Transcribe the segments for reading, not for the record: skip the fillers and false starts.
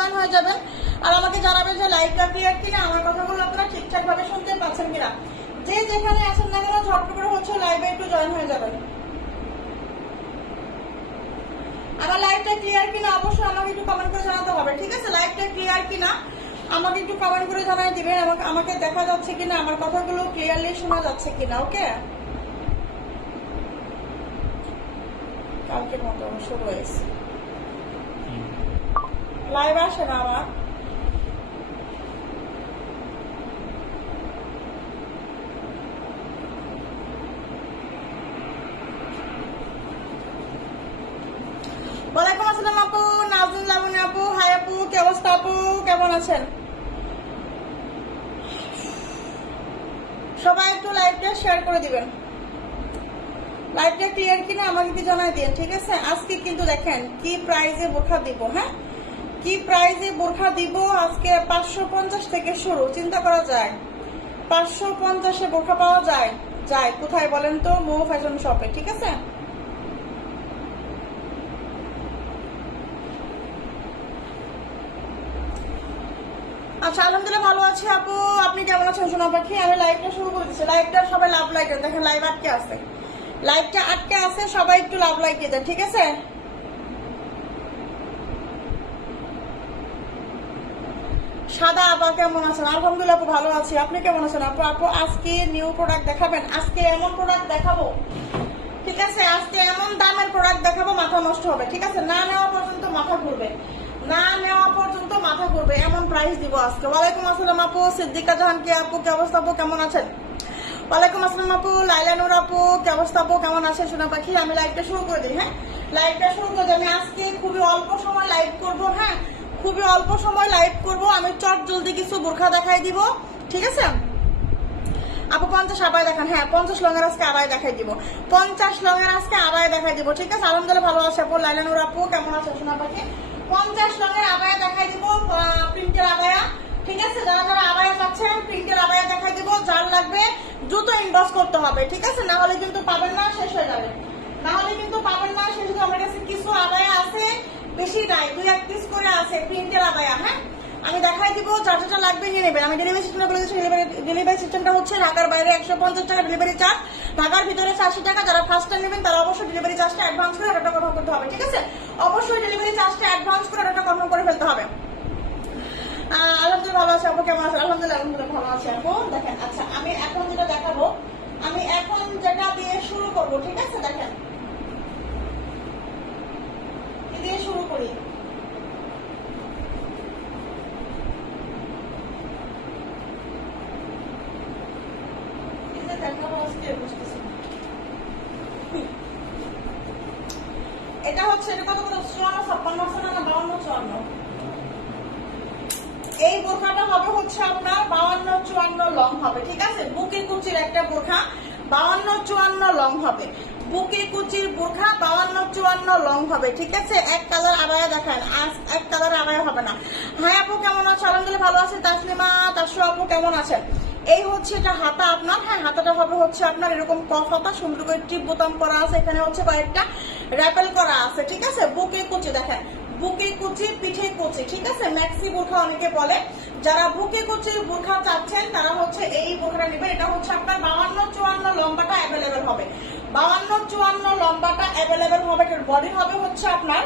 Join হয়ে যাবেন আর আমাকে জানাবেন যে লাইভটা ক্লিয়ার কিনা, আমার কথাগুলো আপনারা ঠিকঠাক ভাবে শুনতে পাচ্ছেন কিনা। যে যেখানে আছেন না কেন ঝটপট করে হচ্ছে লাইভে একটু জয়েন হয়ে যাবেন। আমার লাইভটা ক্লিয়ার কিনা অবশ্যই আমাকে একটু কমেন্ট করে জানাতে হবে, ঠিক আছে? লাইভটা ক্লিয়ার কিনা আমাকে একটু কমেন্ট করে জানাই দিবেন, আমাকে দেখা যাচ্ছে কিনা, আমার কথাগুলো ক্লিয়ারলি শোনা যাচ্ছে কিনা। ওকে, কালকের মতো শুরু হয়েছে লাইভ আসে না আমার। ওয়ালাইকুম আসসালাম আপু, নাজনীন লাবণী আপু, হাই আপু, কি অবস্থা আপু, কেমন আছেন? সবাই একটু লাইভটা শেয়ার করে দিবেন। লাইভটা ক্লিয়ার কিনা আমাকে একটু জানাই দিন, ঠিক আছে? আজকে কিন্তু দেখেন কি প্রাইজে বোরখা দিব, হ্যাঁ কি প্রাইজে বোরখা দিব আজকে। 550 থেকে শুরু, চিন্তা করা যায় 550-এ বোরখা পাওয়া যায়। যায় কোথায় বলেন তো? মো ফ্যাশন শপে, ঠিক আছে? আচ্ছা, আলহামদুলিল্লাহ ভালো আছি আপু, আপনি কেমন আছেন সোনা পাখি? আমি লাইভটা শুরু করে দিচ্ছি। লাইভটা সবাই লাভ লাইক দেন, দেখেন লাইভ আটকে আছে, লাইভটা আটকে আছে, সবাই একটু লাভ লাইক দিয়ে দেন, ঠিক আছে? সাদা আপা কেমন আছেন? আলহামদুলিল্লাহ আপু ভালো আছি, আপনি কেমন আছেন আপু? আপু আজকে নিউ প্রোডাক্ট দেখাবেন, আজকে এমন প্রোডাক্ট দেখাবো, ঠিক আছে? আজকে এমন দামের প্রোডাক্ট দেখাবো মাথা নষ্ট হবে, ঠিক আছে? না নেওয়া পর্যন্ত মাথা ঘুরবে, না নেওয়া পর্যন্ত মাথা ঘুরবে, এমন প্রাইস দিব আজকে। ওয়ালাইকুম আসসালাম আপু, সিদ্দিকা জাহান কি আপু, কি অবস্থা আপু, কেমন আছেন? ওয়ালাইকুম আসসালাম আপু, লাইলা নূর আপু, কি অবস্থা আপু, কেমন আছেন সোনা পাখি? আমি লাইভটা শুরু করে দিই, হ্যাঁ লাইভটা শুরু করে দিই। আমি আজকে খুবই অল্প সময় লাইভ করবো, হ্যাঁ খুবই অল্প সময় লাইভ করবো। আমি চট জলদি কিছু বোরখা দেখাই দিব, ঠিক আছে আপু? 50 আবায় দেখান, হ্যাঁ 50 লঙের আজকে আবায় দেখাই দিব, 50 লঙের আজকে আবায় দেখাই দিব, ঠিক আছে? আলহামদুলিল্লাহ ভালো আছে আপু, লাইলা নূর আপু কেমন আছে সোনা পাখি? 50 লঙের আবায়া দেখাই দিব, প্রিন্টের আবায়া, ঠিক আছে? যারা যারা আবায়া চাচ্ছেন প্রিন্টের আবায়া দেখাই দিব, যার লাগবে দ্রুত ইনবক্স করতে হবে, ঠিক আছে? না হলে কিন্তু পাবেন না, শেষ হয়ে যাবে, না হলে কিন্তু পাবেন না শেষ। আমার কাছে কিছু আবায়া আছে, বেশি নাই, 2-1 পিস করে আছে প্রিন্টের আবায়া, হ্যাঁ আমি দেখাই দিব, যার যেটা লাগবে নিয়ে নেবেন। আমি ডেলিভারি সিস্টেমটা বলে দিচ্ছি, ডেলিভারি সিস্টেমটা হচ্ছে ঢাকার বাইরে 150 টাকা ডেলিভারি চার্জ, ঢাকার ভিতরে 80 টাকা। যারা ফার্স্ট টাইম নেবেন তারা অবশ্যই ডেলিভারি চার্জটা অ্যাডভান্স করে অর্ডারটা কনফার্ম করতে হবে, ঠিক আছে? অবশ্যই ডেলিভারি চার্জটা অ্যাডভান্স করে অর্ডারটা কনফার্ম করে ফেলতে হবে। আলহামদুলিল্লাহ ভালো আছে আপু, কেমন আছে? আলহামদুলিল্লাহ ভালো আছে আপু। দেখেন, আচ্ছা আমি এখন যেটা দেখাবো, আমি এখন যেটা দিয়ে শুরু করবো, ঠিক আছে? দেখেন কি দিয়ে শুরু করি, এটা হচ্ছে, এটা কত কত 54 আছে না 52-54? এই বোরখাটা হবে হচ্ছে আপনার 52-54 লং হবে, ঠিক আছে? বুকে কুচির একটা বোরখা 52-54 লং হবে, বুকে কুচির বোরখা 52-54 লং হবে, ঠিক আছে? এক কালার আবায়া দেখান, এক কালার আবায়া হবে না। হ্যাঁ আপু কেমন আছো? আলহামদুলিল্লাহ ভালো আছে। তাসলিমা তাসু আপু কেমন আছেন? এই হচ্ছে এটা হাতা আপনার, হ্যাঁ হাতাটা হবে হচ্ছে আপনার এরকম কফ হাতা, সুন্দর করে টিপ বোতাম করা আছে, এখানে হচ্ছে কয়েকটা র্যাপেল করা আছে, ঠিক আছে? বুকে কুচি দেখেন, বুকে কুচি পিঠে কুচি, ঠিক আছে? ম্যাক্সি বোরখা অনেকে বলে, যারা বুকে কুচির বোরখা চাচ্ছেন তারা হচ্ছে এই বোরখাটা নেবেন। এটা হচ্ছে আপনার 52-54 লম্বাটা অ্যাভেলেবেল হবে, 52-54 লম্বাটা অ্যাভেলেবেল হবে। এটার বডি হবে হচ্ছে আপনার,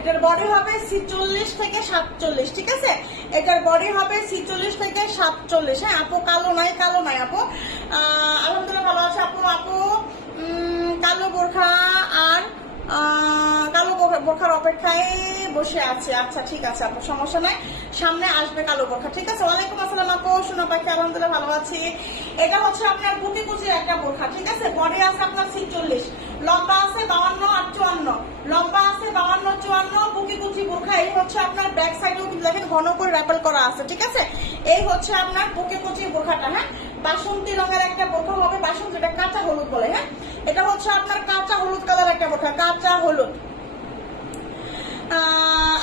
এটার বডি হবে 46 থেকে 47, ঠিক আছে? এটার বডি হবে 46 থেকে 47, হ্যাঁ আপু কালো নাই, কালো নাই আপু। আলহামদুলিল্লাহ ভালো আছে আপু। আপু কালো বোরখা আর কালো বোরখার অপেক্ষায় বসে আছে, আচ্ছা ঠিক আছে আপু, সমস্যা নাই, সামনে আসবে কালো বোরখা, ঠিক আছে? ওয়ালাইকুম আসসালাম আপু, সোনা পাখি আলহামদুলিল্লাহ ভালো আছি। এটা হচ্ছে আপনার বুকে কুচির একটা বোরখা, ঠিক আছে? বডি আছে আপনার 46, লম্বা আছে 52-54, লম্বা আছে 52-54, বুকে কুচি বোরখা। এই হচ্ছে আপনার ব্যাক সাইডেও কিন্তু দেখেন ঘন করে র্যাপেল করা আছে, ঠিক আছে? এই হচ্ছে আপনার বুকে কুচি বোরখাটা, হ্যাঁ বাসন্তী রঙের একটা বোরখা হবে, বাসন্তী, এটা কাঁচা হলুদ বলে, হ্যাঁ এটা হচ্ছে আপনার কাঁচা হলুদ কালার একটা বোরখা, কাঁচা হলুদ।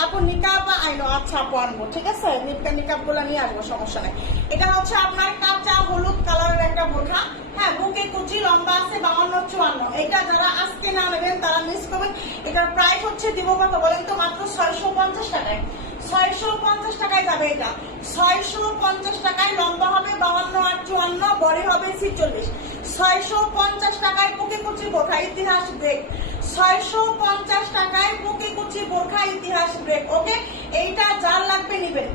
আপু নিকাব আইনো, আচ্ছা আপু আনবো, ঠিক আছে? নিকাব গুলো নিয়ে আসবো, সমস্যা নাই। এটা হচ্ছে আপনার কাঁচা হলুদ কালারের একটা বোরখা, হ্যাঁ বুকে কুচি, লম্বা আছে 52-54। এটা যারা আজকে না নেবেন তারা মিস করবেন। এটার প্রাইস হচ্ছে দিব কত বলেন তো, মাত্র 650 টাকায়। 650 টাকায় যাবে এটা, 650 টাকায়। লম্বা হবে 52 আর 54, বডি হবে 46। 650 টাকায় বুকে কুচি বোরখা ইতিহাস ব্রেক। 650 টাকায় বুকে কুচি বোরখা ইতিহাস ব্রেক। ওকে, এইটা যার লাগবে নিবেন।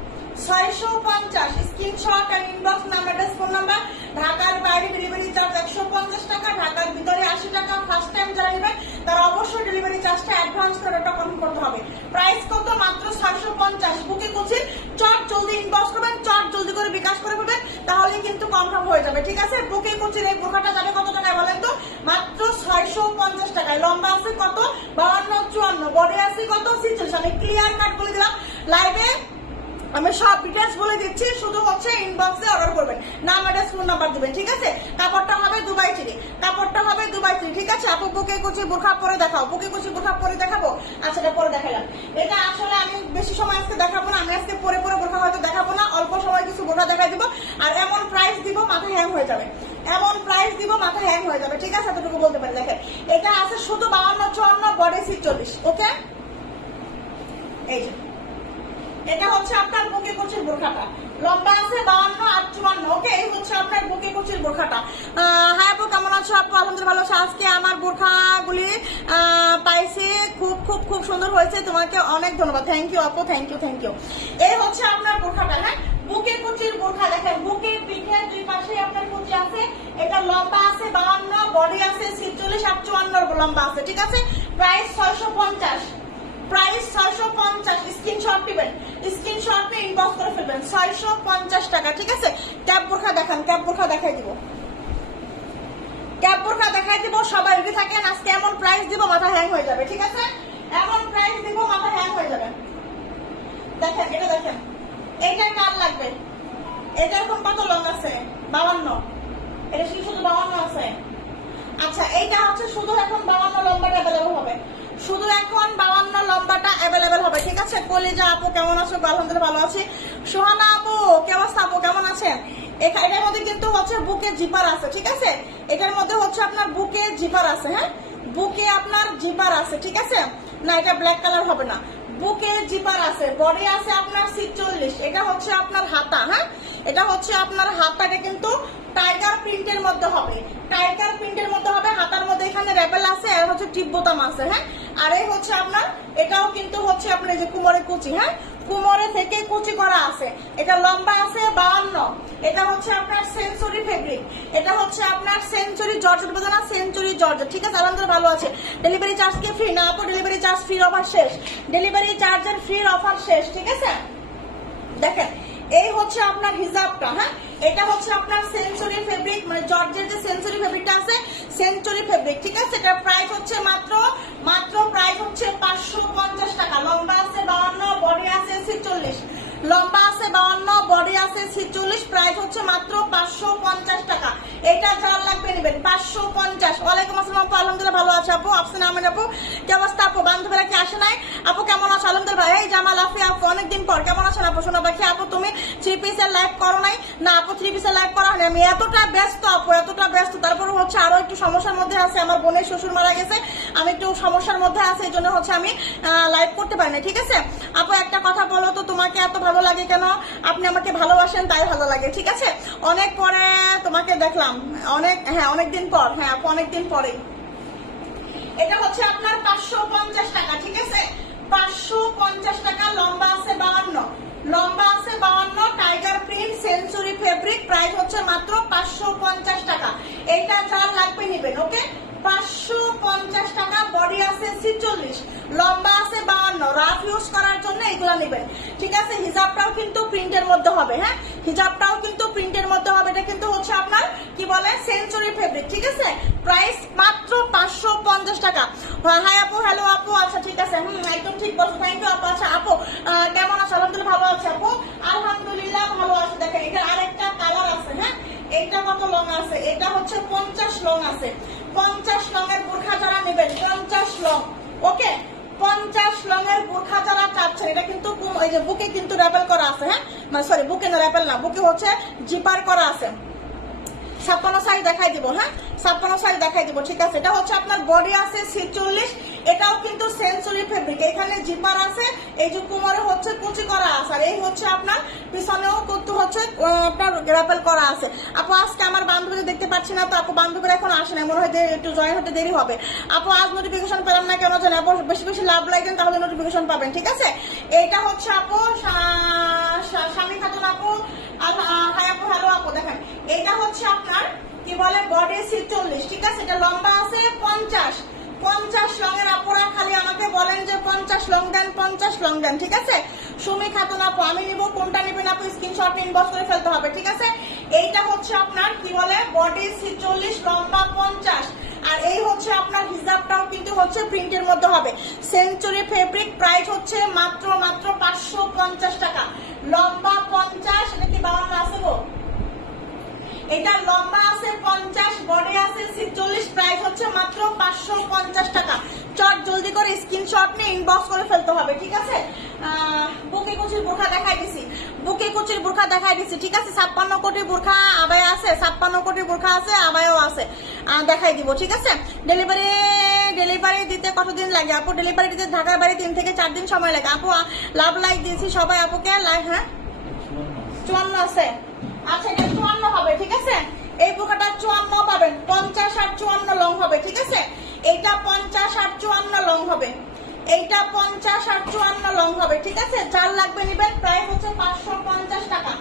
650 স্ক্রিনশট আর ইনবক্স নাম, অ্যাড্রেস, ফোন নাম্বার। ঢাকার বাইরে ডেলিভারি চার্জ 150 টাকা, ঢাকার ভিতরে 80 টাকা। ফার্স্ট টাইম যারা নেবেন তারা অবশ্যই ডেলিভারি চার্জটা অ্যাডভান্স করে কনফার্ম করতে হবে। প্রাইস কত, মাত্র 650। বুকে কুচির চট জলদি ইনবক্স করবেন, চট জলদি করে বিকাশ করে ফেলবেন, তাহলে কিন্তু কনফার্ম হয়ে যাবে। ঠিক আছে, বুকে কুচির এই বোরখাটা যাবে কত টাকায় বলেন তো, মাত্র 650 টাকায়। লম্বা আছে কত, 52 54, বডি আছে কত 46। আমি ক্লিয়ার কাট বলে দিলাম লাইভে, আমি সব ডিটেলস বলে দিচ্ছি, শুধু হচ্ছে ইনবক্সে অর্ডার করবেন, নাম, অ্যাড্রেস, ফোন নাম্বার দিবেন। ঠিক আছে, কাপড়টা হবে দুবাই চিরি, কাপড়টা হবে দুবাই চিরি। ঠিক আছে আপু, বুকে কুচি বোরখা পরে দেখাও, বুকে কুচি বোরখা পরে দেখাবো। আচ্ছা, এটা পরে দেখালাম। এটা আসলে আমি বেশি সময় আজকে দেখাবো না, আমি আজকে পরে পরে বোরখা হয়তো দেখাবো না, অল্প সময় কিছু বোরখা দেখাই দিব। আর এমন প্রাইস দিব মাথা হ্যাং হয়ে যাবে, এমন প্রাইস দিব মাথা হ্যাং হয়ে যাবে। ঠিক আছে, এতটুকু বলতে পারি। দেখেন, এটা আছে শুধু 52 54, বডি 46। ওকে, এই যে এটা হচ্ছে আপনার বুকে কুচির বোরখাটা, লম্বা আছে 52 আর 54। ওকে, এই হচ্ছে আপনার বুকে কুচির বোরখাটা। হ্যাঁ আপু, কেমন আছো আপু? আলহামদুলিল্লাহ ভালো আছি। আজকে আমার বোরখাগুলি পাইছি, খুব খুব খুব সুন্দর হয়েছে, তোমাকে অনেক ধন্যবাদ। থ্যাংক ইউ আপু, থ্যাংক ইউ থ্যাংক ইউ। এই হচ্ছে আপনার বোরখাটা। হ্যাঁ, বুকে কুচির বোরখা। দেখেন, বুকে পিঠে দুই পাশে আপনার কুচি আছে। এটা লম্বা আছে 52, বডি আছে 46 আর 54 লম্বা আছে। ঠিক আছে, প্রাইস 650, প্রাইস 650। স্ক্রিনশট দিবেন, স্ক্রিনশট নিয়ে ইনবক্স করে ফেলবেন। 650 টাকা। ঠিক আছে, ক্যাপ বোরখা দেখান, ক্যাপ বোরখা দেখাই দিব, ক্যাপ বোরখা দেখাই দিব। সবাই রেডি থাকেন, আজকে এমন প্রাইস দিব মাথা হ্যাং হয়ে যাবে। ঠিক আছে, এমন প্রাইস দিব মাথা হ্যাং হয়ে যাবে। দেখেন, এটা দেখেন, এইটার কার লাগবে? এটা এখন কত লং আছে? 52। এটা শুধু 52 আছে। আচ্ছা, এইটা হচ্ছে শুধু এখন 52 লম্বাটা অ্যাভেলেবল হবে, শুধু এখন 52 লম্বাটা অ্যাভেলেবেল হবে। ঠিক আছে, কলিজা আপু কেমন আছো? আলহামদুলিল্লাহ ভালো আছি। সোহানা আপু কেমন আছো? আপু কেমন আছেন? এটার মধ্যে কিন্তু হচ্ছে বুকে জিপার আছে। ঠিক আছে, এটার মধ্যে হচ্ছে আপনার বুকে জিপার আছে। হ্যাঁ, বুকে আপনার জিপার আছে। ঠিক আছে, না এটা ব্ল্যাক কালার হবে না, বুকে জিপার আছে। বডি আছে আপনার 46। এটা হচ্ছে আপনার হাতা। হ্যাঁ, এটা হচ্ছে আপনার হাতাটা কিন্তু টাইগার প্রিন্টের মধ্যে হবে, টাইগার প্রিন্টের মধ্যে হবে। হাতার মধ্যে এখানে রেবেল আছে আর হচ্ছে টিপ বোতাম আছে। হ্যাঁ, আর এই হচ্ছে আপনার, এটাও কিন্তু হচ্ছে আপনার যে কুমোরে কুচি। হ্যাঁ, কুমোরে থেকে কুচি করা আছে। এটা লম্বা আছে 52। এটা হচ্ছে আপনার সেঞ্চুরি ফেব্রিক, এটা হচ্ছে আপনার সেঞ্চুরি জর্জেট, বলতে না সেঞ্চুরি জর্জেট। ঠিক আছে, আলহামদুলিল্লাহ ভালো আছে। ডেলিভারি চার্জ কি ফ্রি? না আপু, ডেলিভারি চার্জ ফ্রি অফার শেষ, ডেলিভারি চার্জের ফ্রি অফার শেষ। ঠিক আছে, দেখেন এই হচ্ছে আপনার হিজাবটা। হ্যাঁ, এটা হচ্ছে আপনার সেঞ্চুরি ফেব্রিক, মানে জর্জের যে সেঞ্চুরি ফেব্রিকটা আছে, সেঞ্চুরি ফেব্রিক। ঠিক আছে, এটার প্রাইস হচ্ছে মাত্র প্রাইস হচ্ছে 550 টাকা। লম্বা আছে 52, বডি আছে 46। লম্বা আছে 52, বডি আছে 46। প্রাইস হচ্ছে মাত্র 550 টাকা। এটা যার লাগবে নেবেন 550। ওয়ালাইকুম আসসালাম আপু, আলহামদুলিল্লাহ ভালো আছে আপু। আফসানা আহমেদ আপু কি অবস্থা আপু? বান্ধবীরা কি আসে নাই? আপু কেমন আছো? আলহামদুলিল্লাহ। এই জামাল আফি আপু অনেকদিন পর, কেমন আছেন আপু? শোনা পাখি আপু, তুমি 3 পিসের লাইভ করো নাই? না আপু, 3 পিসের লাইভ করা হয়নি, আমি এতটা ব্যস্ত আপু, এতটা ব্যস্ত। তারপরে হচ্ছে আরো একটু সমস্যার মধ্যে আছে, আমার বোনের শ্বশুর মারা গেছে, আমি একটু সমস্যার মধ্যে আছি, এই জন্য হচ্ছে আমি লাইভ করতে পারি না। ঠিক আছে আপু, একটা কথা বলো তো, তোমাকে এত ভালো লাগে কেন? আপনি আমাকে ভালোবাসেন তাই ভালো লাগে। ঠিক আছে, অনেক পরে তোমাকে দেখলাম, অনেকদিন পর। হ্যাঁ আপু, অনেকদিন পরেই। এটা হচ্ছে আপনার 550 টাকা। ঠিক আছে, 550 টাকা। লম্বা আছে 52, লম্বা আছে 52, tiger print century fabric. Price হচ্ছে মাত্র 550 টাকা। এটা যার লাগবে নেবেন। ওকে, 550 টাকা। বডি আছে 46, লম্বা আছে 52, রাফ ইউজ করার জন্য এগুলা নেবেন। ঠিক আছে, হিজাবটাও কিন্তু প্রিন্টের মধ্যে হবে। হ্যাঁ, হিজাবটাও কিন্তু প্রিন্টের মধ্যে হবে। এটা কিন্তু হচ্ছে আপনার কি বলে সেঞ্চুরি ফেব্রিক। ঠিক আছে, প্রাইস মাত্র 550 টাকা। হাই আপু, হ্যালো আপু। আচ্ছা ঠিক আছে, একদম ঠিক বলছো, থ্যাংক ইউ আপু। আচ্ছা আপু কেমন আছো? আলহামদুলিল্লাহ ভালো আছে আপু, আলহামদুলিল্লাহ ভালো আছে। দেখেন, এটার আরেকটা কালার আছে। হ্যাঁ, এটা কত লং আছে? এটা হচ্ছে 50 লং আছে। 50 লংয়ের বোরখা যারা নেবেন, 50 লং। ওকে, 50 লংয়ের বোরখা যারা চাচ্ছেন, এটা কিন্তু এই যে বুকে কিন্তু র্যাপেল করা আছে। হ্যাঁ, সরি, বুকে না র্যাপেল না, বুকে হচ্ছে জিপার করা আছে। 56 সাইজ দেখাই দিব। হ্যাঁ, 56 সাইজ দেখাই দিব, ঠিক আছে। এটা হচ্ছে আপনার বডি আছে 46, এটাও কিন্তু সেঞ্চুরি ফেব্রিক, এখানে জিপার আছে, এই যে কোমরে হচ্ছে কুচি করা আছে, আর এই হচ্ছে আপনার পিছনেও কিন্তু হচ্ছে আপনার গ্রাপেল করা আছে। আপু আজকে আমার বান্ধবী দেখতে পাচ্ছি না, তো আপু বান্ধবীরা এখন আসে না, মনে হয় একটু জয়েন হতে দেরি হবে। আপু আজ নোটিফিকেশন পেলাম না কেন জানেন, আপু বেশি বেশি লাভ লাগবেন তাহলে নোটিফিকেশন পাবেন, ঠিক আছে। এইটা হচ্ছে আপু স্বামী খাতুন আপু, হাই আপু, হ্যালো আপু। দেখেন এটা হচ্ছে আপনার কি বলে বডি 46, ঠিক আছে। এটা লম্বা আছে 50 লংয়ের আপুরা খালি আমাকে বলেন যে 50 লং দেন, 50 লং দেন, ঠিক আছে। সুমি খাতুন আপু, আমি নিব, কোনটা নেবেন আপু স্ক্রিনশট ইনবক্স করে ফেলতে হবে, ঠিক আছে। এইটা হচ্ছে আপনার কি বলে বডি 46, লম্বা 50, আর এই হচ্ছে আপনার হিজাবটাও কিন্তু হচ্ছে প্রিন্টের মধ্যে হবে, সেঞ্চুরি ফেব্রিক। প্রাইস হচ্ছে মাত্র 550 টাকা। লম্বা 50, এটা কি 52 আছে গো? এটা লম্বা আছে 50, বডি আছে 46, প্রাইস হচ্ছে মাত্র 550 টাকা। চট জলদি করে স্ক্রিনশট নিয়ে ইনবক্স করে ফেলতে হবে, ঠিক আছে। বুকে কুচির বোরখা দেখাই দিছি, বুকে কুচির বোরখা দেখাই দিছি, ঠিক আছে। 56 কোটি বোরখা আবায়া আছে, 56 কোটি বোরখা আছে, আবায়াও আছে, দেখাই দিব, ঠিক আছে। ডেলিভারি দিতে কতদিন লাগে আপু? ডেলিভারি দিতে ঢাকার বাড়ি 3 থেকে 4 দিন সময় লাগে আপু। লাভ লাইক দিয়েছি সবাই আপুকে, হ্যাঁ 54 আছে, আচ্ছা এটা 54 হবে, ঠিক আছে। এই বোরখাটা 54 পাবেন, 50 আর 54 লং হবে, ঠিক আছে। এইটা 50 আর 54 লং হবে, এইটা 50 আর 54 লং হবে, ঠিক আছে। যার লাগবে নিবেন, প্রাইস হচ্ছে 550 টাকা।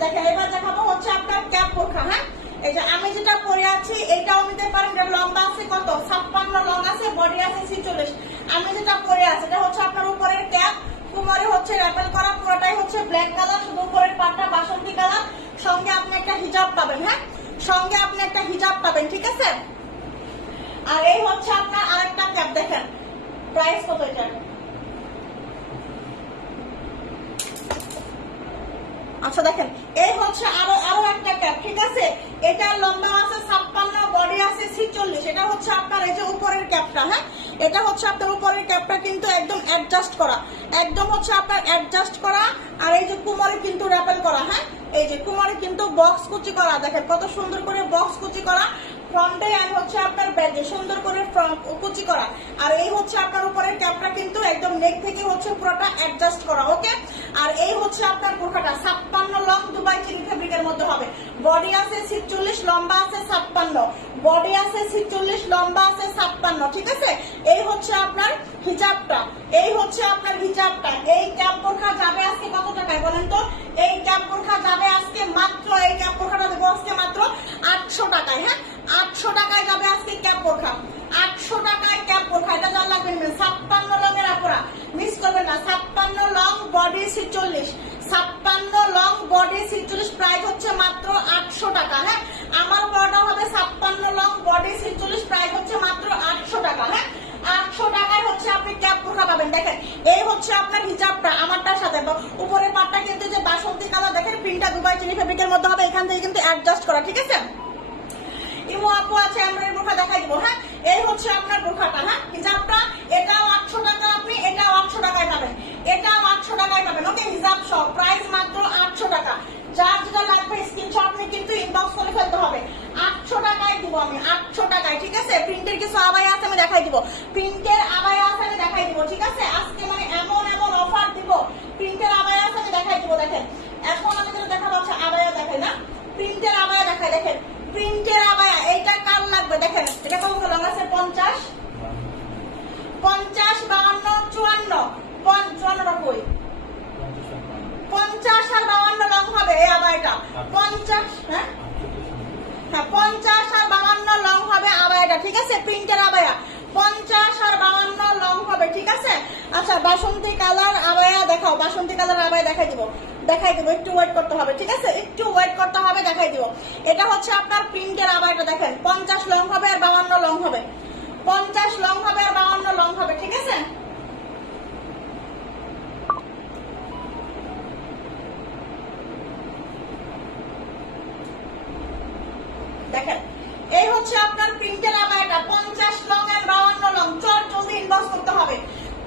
দেখেন এবার দেখাবো হচ্ছে আপনার ক্যাপ বোরখা, হ্যাঁ। এই যে আমি যেটা পরে আছি এটাও নিতে পারেন, এটা লম্বা আছে কত 56 লং আছে, বডি আছে 46। আমি যেটা পরে আছি এটা হচ্ছে আপনার উপরের ক্যাপ, কোমরে হচ্ছে র্যাপেল করা, পুরোটাই হচ্ছে ব্ল্যাক কালার, শুধু উপরের পাটটা বাসন্তী কালার, সঙ্গে আপনি একটা হিজাব পাবেন, হ্যাঁ, সঙ্গে আপনি একটা হিজাব পাবেন, ঠিক আছে। আর এই হচ্ছে আপনার আরেকটা ক্যাপ, দেখেন প্রাইস কত এটা। আচ্ছা দেখেন এই হচ্ছে আরো একটা ক্যাপ, ঠিক আছে। এটা লম্বা আছে 56, বডি আছে 46, এটা হচ্ছে আপনার এই যে উপরের ক্যাপটা, হ্যাঁ, এটা হচ্ছে আপনার উপরের ক্যাপটা কিন্তু একদম অ্যাডজাস্ট করা, একদম হচ্ছে আপনার অ্যাডজাস্ট করা, আর এই যে কোমরে কিন্তু র্যাপেল করা, হ্যাঁ, এই যে কোমরে কিন্তু বক্স কুচি করা, দেখেন কত সুন্দর করে বক্স কুচি করা, ফ্রন্টে আর হচ্ছে আপনার ব্যাগে সুন্দর করে কুচি করা, আর এই হচ্ছে আপনার উপরের ক্যাপটা কিন্তু একদম নেক থেকে হচ্ছে পুরোটা অ্যাডজাস্ট করা, ওকে। আর এই হচ্ছে আপনার বোরখাটা 56 লং দুবাই চিনি ফেব্রিকের মধ্যে হবে, বডি আছে 46, লম্বা আছে 56, বডি আছে 46, লম্বা আছে 56, ঠিক আছে। এই হচ্ছে আপনার হিজাবটা, এই হচ্ছে আপনার হিজাবটা। এই ক্যাপ বোরখা যাবে আজকে কত টাকায় বলেন তো? এই ক্যাপ বোরখা যাবে আজকে মাত্র, এই ক্যাপ বোরখাটা দেবো আজকে মাত্র 800 টাকায়, হ্যাঁ, 800 টাকায় যাবে আজকে ক্যাপ বোরখা, 800 টাকায় ক্যাপ বোরখা। এটা যার লাগবে 56 লং এর আপুরা মিস করবেন না, 56 long body 46, 56 long body 46, price হচ্ছে মাত্র 800 টাকা, হ্যাঁ। আমার বড়টা হবে 56 লং বডি 46, প্রাইস হচ্ছে মাত্র 800 টাকা, হ্যাঁ। 800 টাকায় হচ্ছে আপনি ক্যাপ বোরখা পাবেন। দেখেন এই হচ্ছে আপনার হিজাবটা, আমারটার সাথে উপরের পাটটা কিন্তু যে বাসন্তী কালার, দেখেন প্রিন্টটা দুবাই চিনি ফেব্রিকের মধ্যে হবে, এখান থেকে কিন্তু অ্যাডজাস্ট করা, ঠিক আছে। ইমো আপু আছে, আমরা এই বোরখা দেখাই দিব, হ্যাঁ। এই হচ্ছে আপনার বোরখাটা, হ্যাঁ, হিজাবটা, এটাও 800 টাকা, আপনি এটাও 800 টাকায় পাবেন, এটাও 800 টাকায় পাবেন, ওকে। হিজাব সব প্রাইস মাত্র 800 টাকা। যার যেটা লাগবে স্ক্রিনশট নিয়ে কিন্তু ইনবক্স করে ফেলতে হবে। 800 টাকায় দিব আমি, 800 টাকায়, ঠিক আছে। প্রিন্টের কিছু আবায়া আছে আমি দেখাই দিব, প্রিন্টের আবায়া আছে আমি দেখাই দিব, ঠিক আছে। আজকে মানে এমন এমন অফার দিব, প্রিন্টের আবায়া আছে আমি দেখাই দিব। দেখেন এখন আমি যেটা দেখাবো হচ্ছে আবায়া দেখাই না, প্রিন্টের আবায়া দেখাই। দেখেন প্রিন্টের আবায়া, এইটা কার লাগবে দেখেন, এটা কত লং আছে 50, 50, 52, 54, 54 কই 50 আর 52 লং হবে এই আবায়াটা, 50, হ্যাঁ, 50 আর 52 লং হবে আবায়াটা, ঠিক আছে। প্রিন্টের আবায়া 50 আর 52 লং হবে, ঠিক আছে। আচ্ছা বাসন্তী কালার আবায়া দেখাও, বাসন্তী কালার আবায়া দেখাই দিব, একটু ওয়েট করতে হবে, ঠিক আছে, একটু ওয়েট করতে হবে, দেখাই দিব। এটা হচ্ছে আপনার প্রিন্টের আবায়াটা, দেখেন 50 লং হবে আর 52 লং হবে, 50 লং হবে আর 52 লং হবে, ঠিক আছে। দেখেন এই হচ্ছে আপনার প্রিন্টের আবায়াটা, 50 লং আর 52 লং। চট জলদি ইনবক্স করতে হবে,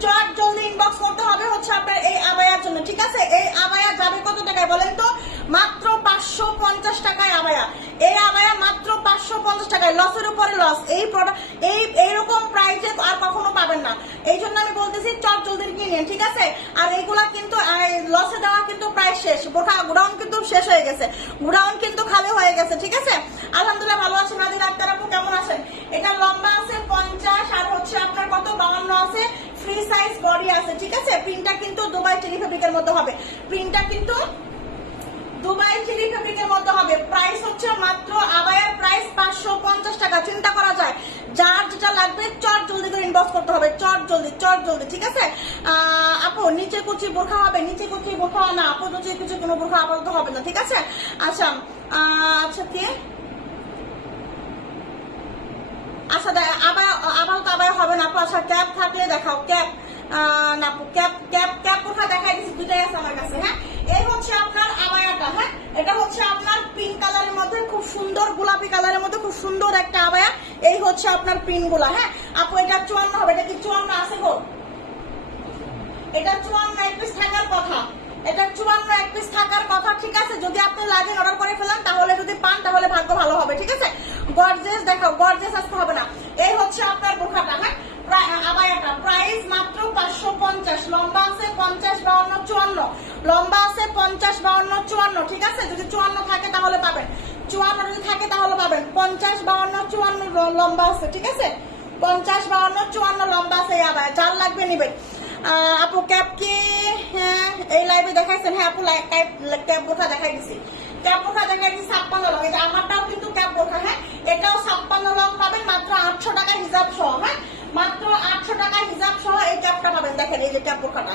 চট জলদি ইনবক্স করতে হবে হচ্ছে আপনার এই আবায়ার জন্য, ঠিক আছে। এই আবায়া যাবে কত টাকায় বলেন তো? মাত্র 550 টাকায় আবায়া, এই আবায়া মাত্র 550 550 টাকায়, লসের উপরে লস। এই প্রোডাক্ট এইরকম প্রাইসে আর কখনো পাবেন না। এই জন্য আমি বলতেছি চট জলদি কিনেন, ঠিক আছে? আর এইগুলা কিন্তু লসে দেওয়া কিন্তু প্রায় শেষ, গোডাউন কিন্তু শেষ হয়ে গেছে, গোডাউন কিন্তু খালি হয়ে গেছে, ঠিক আছে? আলহামদুলিল্লাহ ভালো আছেন নাদির আক্তার আপু, কেমন আছেন? এটা লম্বা আছে 50 আর হচ্ছে আপনার কত 52 আছে, ফ্রি সাইজ বডি আছে, ঠিক আছে? প্রিন্টটা কিন্তু দুবাই চেরি ফেব্রিকের মধ্যে হবে, প্রিন্টটা কিন্তু দুবাই চেরি ফেব্রিকের মধ্যে হবে। প্রাইস হচ্ছে মাত্র আবায়ার প্রাইস 550 টাকা। চিন্তা করা যায়, যার যেটা লাগবে চট জলদি করে ইনবক্স করতে হবে, চট জলদি, ঠিক আছে? আপু নিচে কুচি বোরখা হবে, নিচে কুচি বোরখা না আপু, নিচে কুচি কোনো বোরখা আপাতত হবে না, ঠিক আছে? আচ্ছা আচ্ছা কি আচ্ছা আপাতত আবায়া হবে না আপু। আচ্ছা ক্যাপ থাকলে দেখাও, ক্যাপ না আপু, ক্যাপ বোরখা দেখাই দিচ্ছি, দুটাই আছে আমার কাছে। হ্যাঁ, এই হচ্ছে আপনার আবায়াটা। হ্যাঁ, এটা হচ্ছে আপনার পিঙ্ক কালারের মধ্যে খুব সুন্দর, গোলাপি কালারের মধ্যে খুব সুন্দর একটা আবায়া। এই হচ্ছে আপনার প্রিন্ট গুলা। হ্যাঁ আপু, এটা 54 হবে। এটা কি 54 আছে গো? এটা 54 এক পিস থাকার কথা, এটা 54 এক পিস থাকার কথা, ঠিক আছে? যদি আপনি লাগেন অর্ডার করে ফেলেন, তাহলে যদি পান তাহলে ভাগ্য ভালো হবে, ঠিক আছে? গর্জিয়াস দেখাও, গর্জিয়াস আসতে হবে না। এই হচ্ছে আপনার বোরখাটা। হ্যাঁ, আবায়াটা প্রাইস মাত্র 550, লম্বা আছে 50, 52, 54, লম্বা আছে 50, 52, 54, ঠিক আছে? যদি 54 থাকে তাহলে পাবেন, 54 যদি থাকে তাহলে পাবেন। 50, 52, 54 লম্বা আছে, ঠিক আছে? 50, 52, 54 লম্বা আছে। আবায়া যার লাগবে নিবেন। আপু ক্যাপ কি হ্যাঁ এই লাইভে দেখাইছেন? হ্যাঁ আপু ক্যাপ বোরখা দেখাই দিছি, ক্যাপ বোরখা দেখাই দিচ্ছি 56 লং। এটা আমারটাও কিন্তু ক্যাপ বোরখা। হ্যাঁ, এটাও 56 লং পাবেন মাত্র 800 টাকা হিসাব সহ। হ্যাঁ, মাত্র 800 টাকা হিসাব সহ এই ক্যাপটা পাবেন। দেখেন এই যে ক্যাপ বোরখাটা,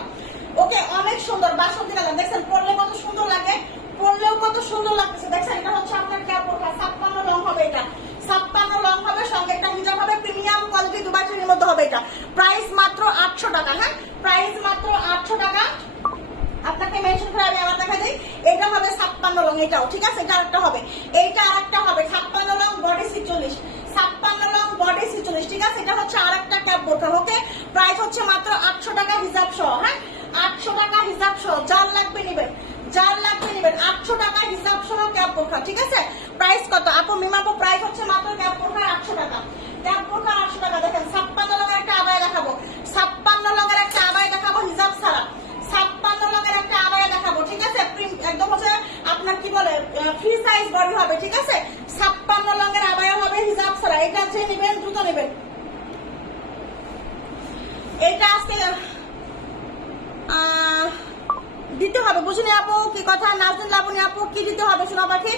ওকে অনেক সুন্দর, বাসন্তী কালার। দেখছেন পরলে কত সুন্দর লাগে, পরলেও কত সুন্দর লাগতেছে। দেখছেন এটা হচ্ছে আপনার ক্যাপ বোরখা, 56 লং হবে। এটা 56 লং হবে, সঙ্গে একটা হিজাব হবে, প্রিমিয়াম কোয়ালিটি দুবাই চেরির মধ্যে হবে। এটা প্রাইস মাত্র 800 টাকা। হ্যাঁ, প্রাইস মাত্র 800 টাকা। আপনাকে মেনশন করে আমি আবার দেখা দিই, এটা হবে 56 লং, এটাও ঠিক আছে? এটা আরেকটা হবে, এইটা আরেকটা হবে 56 লং বডি 46, 56 লং বডি 46, ঠিক আছে? এটা হচ্ছে আরেকটা ক্যাপ বোরখা। ওকে, প্রাইস হচ্ছে মাত্র 800 টাকা হিসাব সহ। হ্যাঁ, 800 টাকা হিসাব সহ, যার লাগবে নিবেন, যার লাগবে নিবেন। 800 টাকা হিসাব সহ ক্যাপ বোরখা, ঠিক আছে? প্রাইস কত আপু? মিমাপু প্রাইস হচ্ছে মাত্র ক্যাপ বোরখা 800 টাকা, ক্যাপ বোরখা 800 টাকা। দেখেন 56 লং একটা আবায়া দেখাবো, 56 লং এর একটা আবায়া দেখাবো হিজাব ছাড়া, 56 লং এর একটা আবায়া দেখাবো, ঠিক আছে? প্রিন্ট একদম হচ্ছে আপনার কি বলে ফ্রি সাইজ বডি হবে, ঠিক আছে? 56 লং এর আবায়া হবে হিজাব ছাড়া। এটা যে নেবেন দ্রুত নেবেন। এটা আজকে দিতে হবে, বুঝুনি আপু কি কথা? নাজনীন লাবণী আপু কি দিতে হবে? শোনা পাখি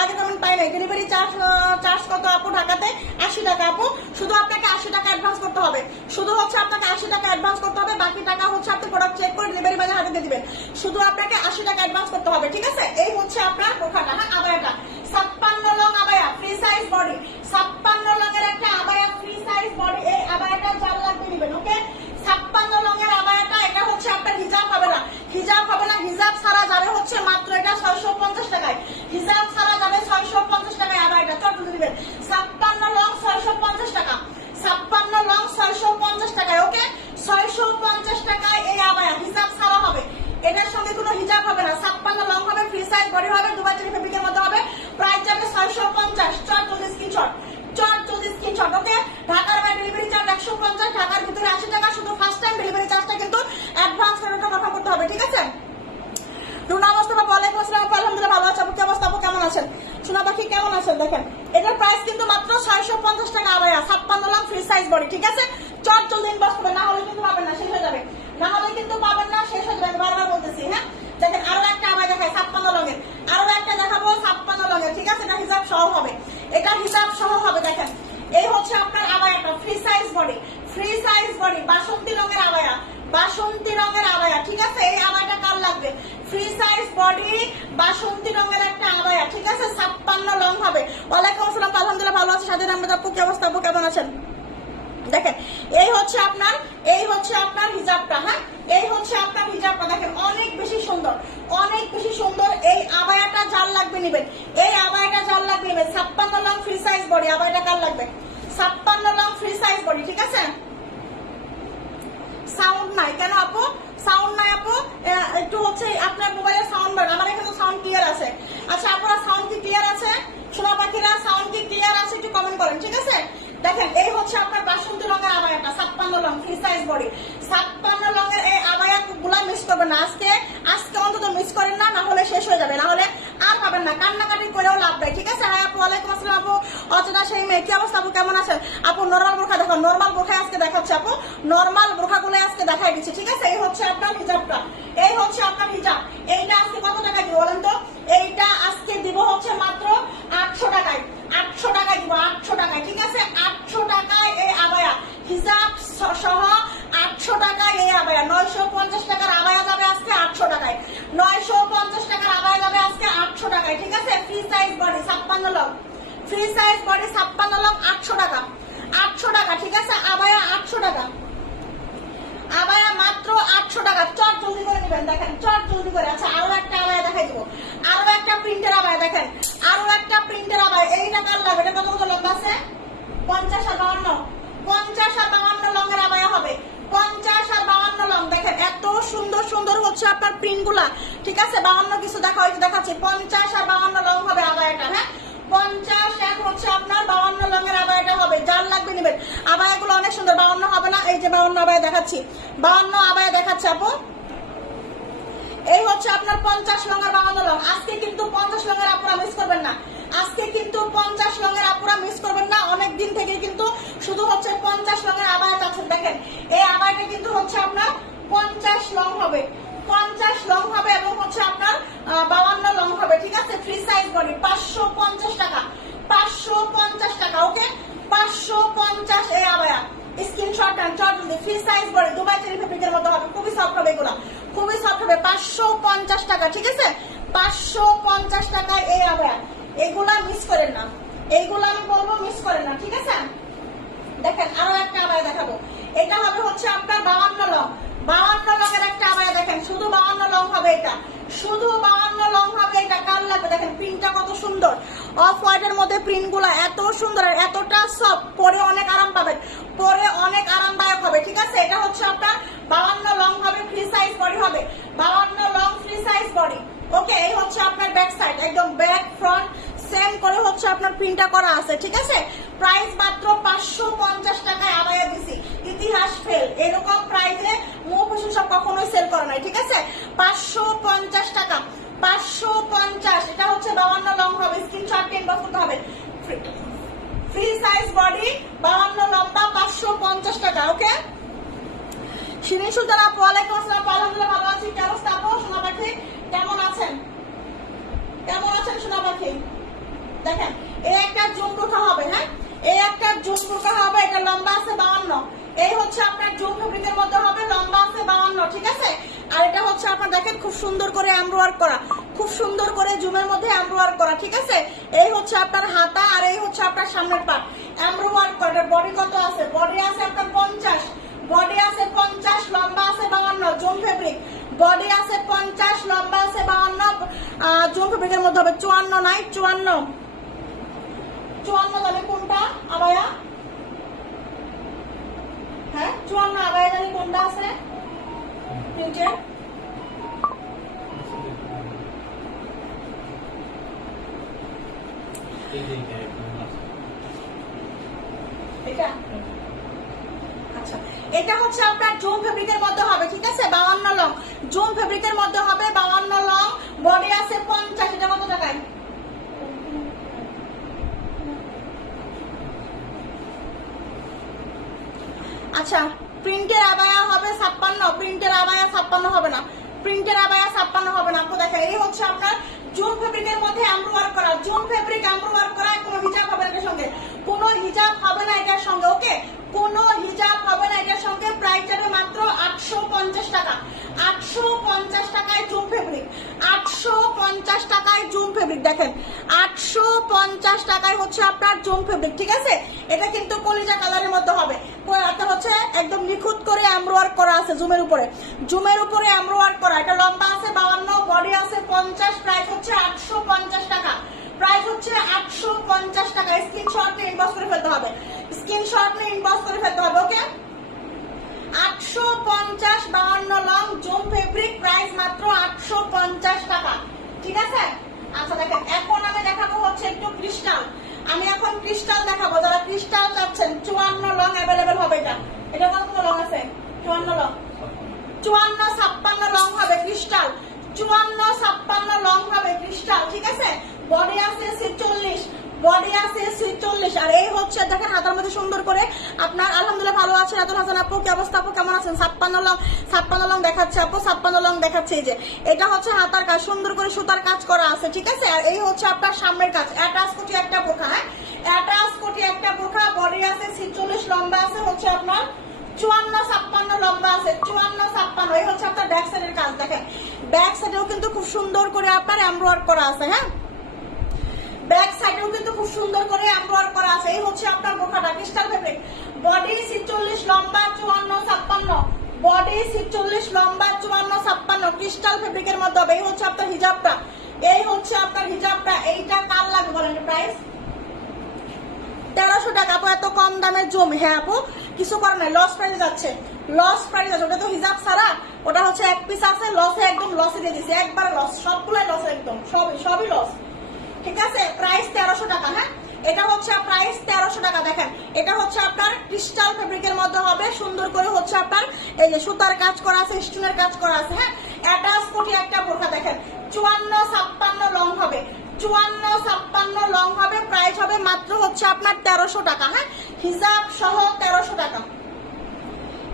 আগে তেমন পাই নাই। ডেলিভারি চার্জ কত আপু? ঢাকাতে 80 টাকা আপু। শুধু আপনাকে 80 টাকা অ্যাডভান্স করতে হবে, শুধু হচ্ছে আপনাকে 80 টাকা অ্যাডভান্স করতে হবে। বাকি টাকা হচ্ছে আপনি প্রোডাক্ট চেক করে ডেলিভারি ম্যানের হাতে দিয়ে দিবেন। শুধু আপনাকে 80 টাকা অ্যাডভান্স করতে হবে, ঠিক আছে? এই হচ্ছে আপনার বোরখাটা। হ্যাঁ, আবায়াটা 56 long abaya, free size body, 56 long এর একটা আবায়া, ফ্রি সাইজ বডি। এই আবায়াটা যার লাগবে নিবেন। ওকে, 56 লং এর আবায়াটা, এটা হচ্ছে আপনার হিজাব হবে না, হিজাব হবে না, হিজাব ছাড়া যাবে হচ্ছে মাত্র এটা 650 টাকায়, হিজাব ছাড়া যাবে 650 টাকায় আবায়াটা। চট দিবেন 56 লং 650 টাকা, 56 লং 650 টাকায়। ওকে, 650 টাকায় এই আবায়া হিজাব ছাড়া হবে, এটার সঙ্গে কোনো হিজাব হবে না। 56 লং হবে, ফ্রি সাইজ বডি হবে, দুবাই চেরি ফেব্রিকের মধ্যে হবে। প্রাইস যাবে 650। চট জলদি স্ক্রিনশট, চট জলদি স্ক্রিনশট। ওকে, ঢাকার বাইরে ডেলিভারি চার্জ 150, ঢাকার ভিতরে 80 টাকা। শুধু ফার্স্ট টাইম ডেলিভারি চার্জটা কিন্তু অ্যাডভান্স করে কথা করতে হবে, ঠিক আছে? রুনা মোস্তফা ওয়ালাইকুম আসসালাম, আলহামদুলিল্লাহ ভালো আছি আপু, কি অবস্থা আপু, কেমন আছেন? সোনা পাখি কেমন আছেন? দেখেন এটার প্রাইস কিন্তু মাত্র 650 টাকা abaya, 56 long free size body, ঠিক আছে? চট জলদি ইনবক্স করবেন, না হলে কিন্তু পাবেন না, শেষ হয়ে যাবে, না হলে কিন্তু পাবেন না, শেষ হয়ে যাবে, বারবার বলতেছি। হ্যাঁ, দেখেন আরো একটা আবায়া দেখাই 56 লং এর, আরো একটা দেখাবো 56 লং এর, ঠিক আছে? এটা হিসাব সহ হবে, এটা হিসাব সহ হবে। দেখেন এই হচ্ছে আপনার আবায়াটা, free size body, free size body, বাসন্তী রঙের আবায়া, বাসন্তী রঙের আবায়া, ঠিক আছে? এই আবায়াটা কার লাগবে? ফ্রি সাইজ বডি, বাসন্তী রঙের একটা আবায়া, ঠিক আছে? 56 লং হবে। ওয়ালাইকুম আসসালাম, আলহামদুলিল্লাহ ভালো আছে। সাথে আহমেদ আপু কি অবস্থা আপু, কেমন আছেন? দেখেন এই হচ্ছে আপনার হিজাবটা। হ্যাঁ, এই হচ্ছে আপনার হিজাবটা। দেখেন অনেক বেশি সুন্দর, অনেক বেশি সুন্দর। এই আবায়াটা যার লাগবে নিবেন, এই আবায়াটা যার লাগবে নিবেন। 56 লং ফ্রি সাইজ বডি, আবায়াটা কার লাগবে? 56 লং ফ্রি সাইজ বডি, ঠিক আছে? সাউন্ড নাই কেন আপু? সাউন্ড নাই আপু, একটু হচ্ছে আপনার মোবাইলের সাউন্ড বাড়, আমার এখানে সাউন্ড ক্লিয়ার আছে। আচ্ছা আপনারা সাউন্ড কি ক্লিয়ার আছে? সোনা পাখিরা সাউন্ড কি ক্লিয়ার আছে? একটু করেন, ঠিক আছে? দেখেন এই হচ্ছে আপনার বাসন্তী রঙের আবায়াটা, 56 লং ফ্রি সাইজ বডি। 56 লঙের এই আবায়া গুলা মিস করবেন না আজকে অন্তত মিস করেন না, না হলে শেষ হয়ে যাবে, না হলে আর পাবেন না, কান্নাকাটি করেও লাভ নাই, ঠিক আছে? হাই আপু, ওয়ালাইকুম আসসালাম আপু, অচেনা সেই মেয়ে, কি অবস্থা আপু, কেমন আছেন আপু? নরমাল বোরখা দেখো, নরমাল বোরখা আজকে দেখাচ্ছে আপু, নরমাল বোরখা গুলো আজকে দেখাই দিচ্ছি, ঠিক আছে? এই হচ্ছে আপনার হিজাবটা, এই হচ্ছে আপনার হিজাব। এইটা আজকে কত টাকা দিব বলেন তো? এইটা আজকে দিব হচ্ছে মাত্র 800 টাকায়, 800 টাকায় দিব, 800 টাকায়, ঠিক আছে? 800 টাকায় এই আবায়া হিজাব সহ 800 টাকায় এই আবায়া। 950 টাকার আবায়া যাবে আজকে 800 টাকায়, 950 টাকার আবায়া যাবে আজকে 800 টাকায়, ঠিক আছে? Free size body 56 long, free size body 56 long, 800 টাকা, 800 টাকা, ঠিক আছে? আবায়া 800 টাকা, আবায়া মাত্র 800 টাকা। চট জলদি করে নেবেন, দেখেন চট জলদি করে। আচ্ছা আরো একটা আবায়া দেখাই দিব, আরো একটা প্রিন্টের আবায়া দেখেন, আরো একটা প্রিন্টের আবায়া। এইটা কার লাগবে? এটা কত লম্বা আছে? 50 আর 52, 50 আর 52 লঙের আবায়া হবে, 50 আর 52 লং। দেখেন এত সুন্দর সুন্দর হচ্ছে আপনার প্রিন্ট গুলা, ঠিক আছে? 52 কিছু দেখা হয়তো দেখাচ্ছি, 50 আর 52 লং হবে আবায়াটা, হ্যাঁ 50 আর হচ্ছে আপনার 52 লঙের আবায়াটা হবে। যার লাগবে নেবেন, আবায়াগুলো অনেক সুন্দর। 52 হবে না, এই যে 52 আবায়া দেখাচ্ছি, 52 আবায়া দেখাচ্ছে আপু। এই হচ্ছে আপনার 50 লঙের 52 লং। আজকে কিন্তু 50 লঙের আপুরা মিস করবেন না, আজকে কিন্তু 50 লঙের আপুরা মিস করবেন না। অনেক দিন থেকে কিন্তু শুধু হচ্ছে 50 লঙের আবায়া চাচ্ছেন। দেখেন এই আবায়াটা কিন্তু হচ্ছে আপনার 50 লং হবে, 50 লং হবে এবং হচ্ছে আপনার 52 লং হবে, ঠিক আছে? ফ্রি সাইজ বডি 550 টাকা, 550 টাকা, ওকে? 550 এই আবায়া। স্ক্রিনশট নেন চট জলদি। Free size body Dubai cherry ফেব্রিকের মতো হবে, খুবই সফট হবে, এগুলা খুবই সফট হবে। 550 টাকা, ঠিক আছে? 550 টাকায় এই আবায়া, এগুলা মিস করেন না, এইগুলা আমি বলবো মিস করেন না, ঠিক আছে? দেখেন আরো একটা আবায়া দেখাবো, এটা হবে হচ্ছে আপনার 52 লং, 52 লঙের একটা আবায়া। দেখেন শুধু 52 লং হবে এটা, শুধু 52 লং হবে এটা। কার লাগবে? দেখেন প্রিন্টটা কত সুন্দর, অফ হোয়াইটের মধ্যে প্রিন্ট গুলা এত সুন্দর আর এতটা সফট, পরে অনেক আরাম পাবেন, পরে অনেক আরামদায়ক হবে, ঠিক আছে? এটা হচ্ছে আপনার 52 লং হবে, ফ্রি সাইজ বডি হবে, 52 লং ফ্রি সাইজ বডি, ওকে? এই হচ্ছে আপনার ব্যাক সাইড, একদম ব্যাক ফ্রন্ট সেম করে হচ্ছে আপনার প্রিন্টটা করা আছে, ঠিক আছে? প্রাইস মাত্র 550 টাকায় আবায়া দিছি, ইতিহাস ফেল, এরকম প্রাইসে মুভূষণ সব কখনোই সেল করে নাই, ঠিক আছে? 550 টাকা, 550। এটা হচ্ছে 52 লং হবে, স্ক্রিনশট টেন বছর হবে, ফ্রি সাইজ বডি 52 লম্বা, 550 টাকা, ওকে? শিরিন সুলতান আপু, ওয়ালাইকুম আসসালাম, আলহামদুলিল্লাহ ভালো আছি। কি অবস্থা আপু? সোনা পাখি কেমন আছেন? কেমন আছেন সোনা পাখি? দেখেন এই একটা জুম বোরখা হবে, হ্যাঁ এই একটা জুম বোরখা হবে, এটা লম্বা আছে 52। এই হচ্ছে আপনার জুম ফেব্রিকের মধ্যে হবে, লম্বা আছে 52, ঠিক আছে? আর এটা হচ্ছে আপনার দেখেন খুব সুন্দর করে এমব্রয়ডারি করা, খুব সুন্দর করে জুমের মধ্যে এমব্রয়ডারি করা, ঠিক আছে? এই হচ্ছে আপনার হাতা আর এই হচ্ছে আপনার সামনের পাট এমব্রয়ডারি করা। বডি কত আছে? বডি আছে আপনার 50, বডি আছে 50, লম্বা আছে 52, জুম ফেব্রিক। বডি আছে 50, লম্বা আছে 52, জুম ফেব্রিকের মধ্যে হবে। 54 নাই, 54, 54 জানি কোনটা আবায়া? হ্যাঁ 54 আবায়া জানি কোনটা আছে প্রিন্টের? এটা আচ্ছা, এটা হচ্ছে আপনার জুম ফেব্রিকের মধ্যে হবে, ঠিক আছে? 52 লং জুম ফেব্রিকের মধ্যে হবে, 52 লং, বডি আছে 50। এটা কত টাকায়? আচ্ছা প্রিন্টের আবায়া হবে 56, প্রিন্টের আবায়া 56 হবে না, প্রিন্টের আবায়া 56 হবে না। আপু দেখেন এই হচ্ছে আপনার জুম ফেব্রিকের মধ্যে এমব্রয়ডারি করা, জুম ফেব্রিক এমব্রয়ডারি করা, কোনো হিজাব হবে না এটার সঙ্গে, কোনো হিজাব হবে না এটার সঙ্গে, ওকে? কোনো হিজাব হবে না এটার সঙ্গে। প্রাইস যাবে মাত্র 850 টাকা, 850 টাকায় জুম ফেব্রিক, 850 টাকায় জুম ফেব্রিক। দেখেন 850 টাকায় হচ্ছে আপনার জুম ফেব্রিক, ঠিক আছে? এটা কিন্তু কলিজা কালারের মধ্যে হবে, এটা হচ্ছে একদম নিখুঁত করে এমব্রয়ডারি করা আছে জুমের উপরে, জুমের উপরে এমব্রয়ডারি করা। এটা লম্বা আছে 52, বডি আছে 50, প্রাইস হচ্ছে 850 টাকা, প্রাইস হচ্ছে 850 টাকা। স্ক্রিনশট নিয়ে ইনবক্স করে ফেলতে হবে, স্ক্রিনশট নিয়ে ইনবক্স করে ফেলতে হবে, ওকে? 850, 52 লং জুম ফেব্রিক, প্রাইস মাত্র 850 টাকা, ঠিক আছে? আচ্ছা দেখেন এখন আমি দেখাবো হচ্ছে একটু ক্রিস্টাল, আমি এখন ক্রিস্টাল দেখাবো, যারা ক্রিস্টাল চাচ্ছেন 54 লং অ্যাভেলেবেল হবে। এটা কত লং আছে? 54 লং, 54 56 লং হবে ক্রিস্টাল, 54 56 লং হবে ক্রিস্টাল, ঠিক আছে। বডি আছে 46, বডি আছে 46। আর এই হচ্ছে দেখেন হাতার মধ্যে সুন্দর করে আপনার, আলহামদুলিল্লাহ ভালো আছে রাতুল হাসান আপু, কি অবস্থা আপু, কেমন আছেন? 56 লং দেখাচ্ছে আপু, 56 লং দেখাচ্ছে। এই যে এটা হচ্ছে হাতার কাজ, সুন্দর করে সুতার কাজ করা আছে, ঠিক আছে। আর এই হচ্ছে আপনার সামনের কাজ, অ্যাটাচ কোটি একটা বোরখা, হ্যাঁ অ্যাটাচ কোটি একটা বোরখা। বডি আছে 46, লম্বা আছে হচ্ছে আপনার 54 56 লম্বা আছে, 54 56। এই হচ্ছে আপনার ব্যাক সাইডের কাজ, দেখেন ব্যাক সাইডেও কিন্তু খুব সুন্দর করে আপনার এমব্রয়ডারি করা আছে, হ্যাঁ ব্যাক সাইডেও কিন্তু খুব সুন্দর করে এমব্রয়ডারি করা আছে। এই হচ্ছে আপনার বোরখাটা ক্রিস্টাল ফেব্রিক, বডি 46, লম্বা 54 56, বডি 46, লম্বা 54 56 ক্রিস্টাল ফেব্রিকের মধ্যে হবে। এই হচ্ছে আপনার হিজাবটা, এই হচ্ছে আপনার হিজাবটা। এইটা কার লাগবে বলেন? প্রাইস 1300 টাকা। আপু এত কম দামের জমি? হ্যাঁ আপু কিছু করে নাই, লস প্রাইস যাচ্ছে, লস প্রাইস আছে। ওটা তো হিজাব ছাড়া, ওটা হচ্ছে এক পিস আছে, লসে একদম লসে দিয়ে দিছি, একবার লস, সবগুলাই লস, একদম সবই লস, ঠিক আছে। প্রাইস 1300 টাকা, হ্যাঁ এটা হচ্ছে প্রাইস 1300 টাকা। দেখেন এটা হচ্ছে আপনার ক্রিস্টাল ফেব্রিকের মধ্যে হবে, সুন্দর করে হচ্ছে আপনার এই যে সুতার কাজ করা আছে, স্টোনের কাজ করা আছে, হ্যাঁ অ্যাটাচ কোটি একটা বোরখা। দেখেন 54 56 লং হবে, 54 56 লং হবে। প্রাইস হবে মাত্র হচ্ছে আপনার 1300 টাকা, হ্যাঁ হিজাব সহ 1300 টাকা,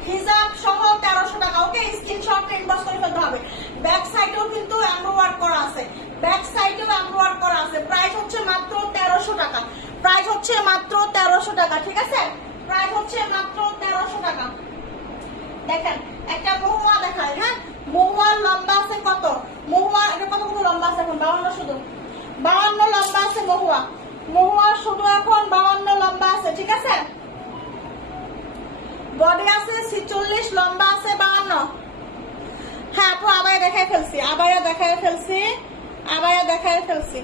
হিজাব সহ 1300 টাকা। ওকে স্ক্রিনশট ইনবক্স করে ফেলতে হবে। ব্যাক সাইডেও কিন্তু এমব্রয়ডারি করা আছে, ব্যাক সাইডেও এমব্রয়ডারি করা আছে। প্রাইস হচ্ছে মাত্র 1300 টাকা, প্রাইস হচ্ছে মাত্র 1300 টাকা, ঠিক আছে। প্রাইস হচ্ছে মাত্র 1300 টাকা। দেখেন একটা মহুয়া দেখায়, হ্যাঁ মহুয়ার লম্বা আছে কত? মহুয়া এটা কত লম্বা আছে এখন? 52 শুধু, 52 লম্বা আছে মহুয়া, মহুয়া শুধু এখন 52 লম্বা আছে, ঠিক আছে। বডি আছে 46, লম্বা আছে 52। হ্যাঁ আপু আবায়া দেখায় ফেলছি, আবায়া দেখায় ফেলছি, আবায়া দেখায় ফেলছি।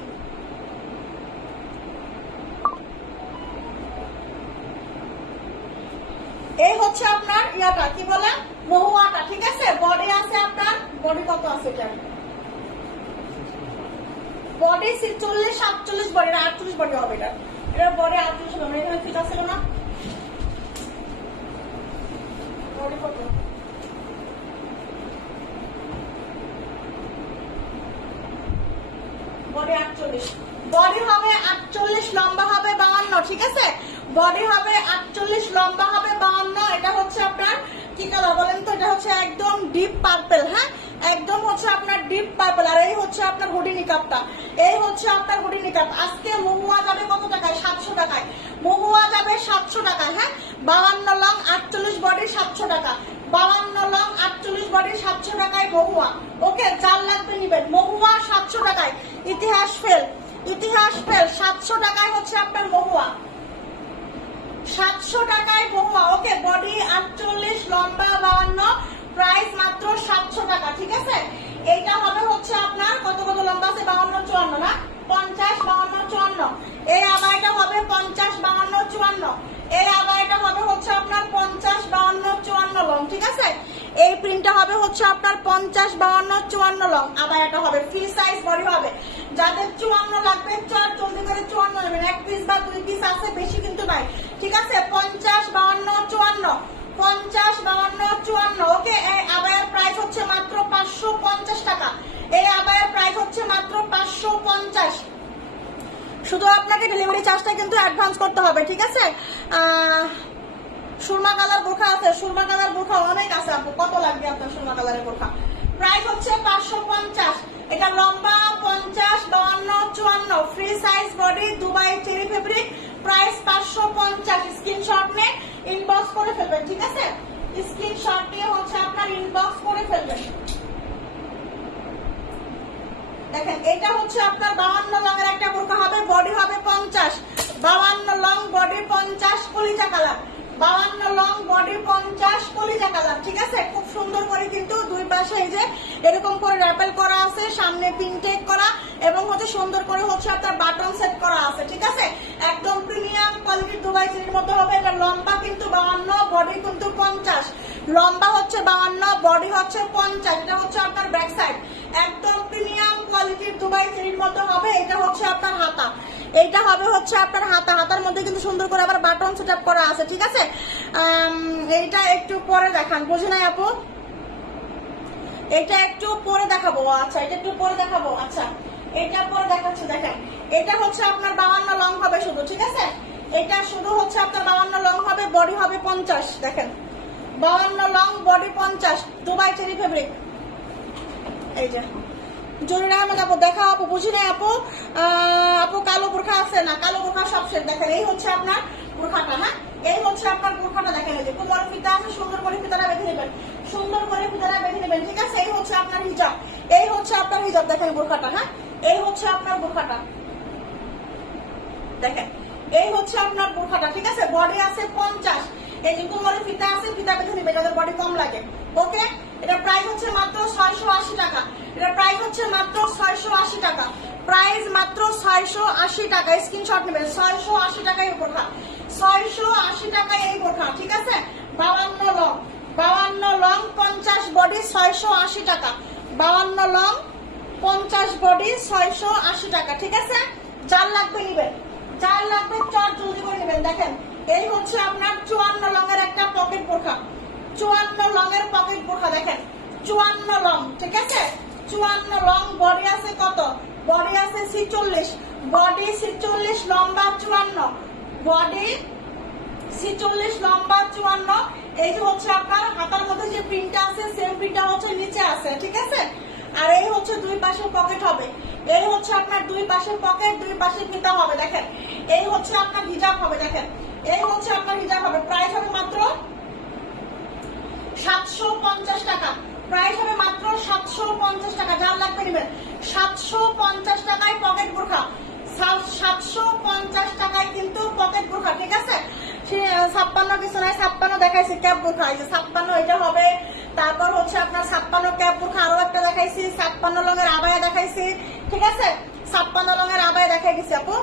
এই হচ্ছে আপনার ইয়াটা কি বলে মহুয়াটা, ঠিক আছে। বডি আছে আপনার, বডি কত আছে? এটা বডি 46 47 বডি, 48 বডি হবে। এটা এটার বডি 48 হবে। এখানে ঠিক আছে না? বডি কত? বডি 48, বডি হবে 48, লম্বা হবে 52, ঠিক আছে। বডি হবে 48, লম্বা হবে 52। এটা হচ্ছে আপনার কি কালার বলেন তো? এটা হচ্ছে একদম ডিপ পার্পল, হ্যাঁ একদম হচ্ছে আপনার ডিপ পার্পল। আর এই হচ্ছে আপনার হুডি নিকাপটা, এই হচ্ছে আপনার হুডি নিকাপ। আজকে মহুয়া যাবে কত টাকায়? 700 টাকায় মহুয়া যাবে, 700 টাকায়, হ্যাঁ 52 লং 48 বডি 700 টাকা, 52 লং 48 বডি 700 টাকায় মহুয়া। ওকে 4 লাগবে নিবেন, মহুয়া 700 টাকায়। ইতিহাস ফেল, ইতিহাস ফেল 700 টাকায় হচ্ছে আপনার মহুয়া, 700 টাকায় মহুয়া। ওকে বডি 48, লম্বা 52, প্রাইস মাত্র 700 টাকা, ঠিক আছে। এইটা হবে হচ্ছে আপনার কত লম্বা আছে? 52 54 না 50 52 54। এই আবাইটা হবে 50 52 54, এই আবাইটা হবে হচ্ছে আপনার 50 52 54 লং, ঠিক আছে। এই প্রিন্টটা হবে হচ্ছে আপনার 50 52 54 লং। আবাইটা হবে ফ্রি সাইজ বডি হবে। যাদের 54 লাগবে চট জলদি করে 54 নেবেন, এক পিস বা 2 পিস আছে, বেশি কিন্তু নাই, ঠিক আছে। 50 52 54, 50 52 54। ওকে এই আবাইয়ের প্রাইস হচ্ছে মাত্র 550 টাকা, এই আবাইয়ের প্রাইস হচ্ছে মাত্র 550। শুধু আপনাকে ডেলিভারি চার্জটা কিন্তু অ্যাডভান্স করতে হবে, ঠিক আছে। সুরমা কালার বোরখা আছে, সুরমা কালার বোরখা অনেক আছে আপু, কত লাগবে আপনার সুরমা কালারের বোরখা? প্রাইস হচ্ছে 550। এটা লম্বা 50 52 54, free size body, Dubai cherry fabric, price 550। Screenshot নিয়ে ইনবক্স করে ফেলবেন, ঠিক আছে। স্ক্রিনশট নিয়ে হচ্ছে আপনার ইনবক্স করে ফেলবেন। দেখেন এটা হচ্ছে আপনার 52 লং এর একটা বোরখা হবে, বডি হবে 50, 52 লং বডি 50 কলিজা কালার, 52 লং বডি 50 কলিজা কালার, ঠিক আছে। খুব সুন্দর করে কিন্তু দুই পাশে এই যে এরকম করে র্যাপেল করা আছে, সামনে পিন টেক করা এবং হচ্ছে সুন্দর করে হচ্ছে আপনার বাটন সেট করা আছে, ঠিক আছে। একদম প্রিমিয়াম কোয়ালিটির দুবাই চেরির মতো হবে। এটা লম্বা কিন্তু 52, বডি কিন্তু 50, লম্বা হচ্ছে 52, বডি হচ্ছে 50। এটা হচ্ছে আপনার ব্যাক সাইড, একদম প্রিমিয়াম কোয়ালিটির দুবাই চেরির মতো হবে। এটা হচ্ছে আপনার হাতা, এইটা হবে হচ্ছে আপনার হাতার মধ্যে কিন্তু সুন্দর করে আবার বাটন সেটআপ করা আছে, ঠিক আছে। এইটা একটু পরে দেখান, বুঝি নাই আপু, এটা একটু পরে দেখাবো। আচ্ছা এটা একটু পরে দেখাবো, আচ্ছা এটা পরে দেখাচ্ছি। দেখেন এটা হচ্ছে আপনার 52 লং হবে শুধু, ঠিক আছে। এটা শুধু হচ্ছে আপনার 52 লং হবে, বডি হবে 50। দেখেন 52 long, body 50, Dubai cherry fabric. এই যে জরিনা আহমেদ আপু দেখা আপু, বুঝি নাই আপু। আপু কালো বোরখা আছে না, কালো বোরখা সব শেষ। দেখেন এই হচ্ছে আপনার বোরখাটা, হ্যাঁ এই হচ্ছে আপনার বোরখাটা। দেখেন এই যে কোমর ফিতা আছে, সুন্দর করে ফিতাটা বেঁধে নেবেন, সুন্দর করে ফিতাটা বেঁধে নেবেন, ঠিক আছে। এই হচ্ছে আপনার হিজাব, এই হচ্ছে আপনার হিজাব। দেখেন বোরখাটা, হ্যাঁ এই হচ্ছে আপনার বোরখাটা, দেখেন এই হচ্ছে আপনার বোরখাটা, ঠিক আছে। বডি আছে 50, এই যে কোমরে ফিতা আছে, ফিতা বেঁধে নেবেন যাদের বডি কম লাগে, ওকে। এটা প্রাইস হচ্ছে মাত্র 680 টাকা, এটা প্রাইস হচ্ছে মাত্র 680 টাকা, প্রাইস মাত্র 680 টাকা। স্ক্রিনশট নেবেন, 680 টাকা এই বোরখা, 680 টাকা এই বোরখা, ঠিক আছে। 52 লং, 52 লং 50 বডি 680 টাকা, 52 লং 50 বডি 680 টাকা, ঠিক আছে। যার লাগবে নিবেন, যার লাগবে চট জলদি করে নেবেন। দেখেন এই হচ্ছে আপনার 54 লং এর একটা পকেট বোরখা, 54 লং এর পকেট বোরখা। দেখেন 54 লং, ঠিক আছে। 54 লং, বডি আছে কত, বডি আছে 46, বডি 46, লম্বা 54, বডি 46, লম্বা 54। এই যে হচ্ছে আপনার হাতার মধ্যে যে প্রিন্টটা আছে, সেম প্রিন্টটা হচ্ছে নিচে আছে, ঠিক আছে। আর এই হচ্ছে দুই পাশে পকেট হবে, এই হচ্ছে আপনার দুই পাশে পকেট, দুই পাশে ফিতা হবে। দেখেন এই হচ্ছে আপনার হিজাব হবে, দেখেন এই হচ্ছে আপনার হিজাব হবে। প্রাইস হবে মাত্র 750 টাকা, প্রাইস হবে মাত্র 750 টাকা। যার লাগবে নেবেন, 750 টাকায় পকেট বোরখা, 750 টাকায় কিন্তু পকেট বোরখা, ঠিক আছে। 56 কিছু নাই, 56 দেখাইছি ক্যাপ বোরখা, এই যে 56 এটা হবে। তারপর হচ্ছে আপনার 56 ক্যাপ বোরখা আরো একটা দেখাইছি, 56 লং এর আবায়া দেখাইছি, ঠিক আছে। 56 লং এর আবায়া দেখাই গেছি আপু।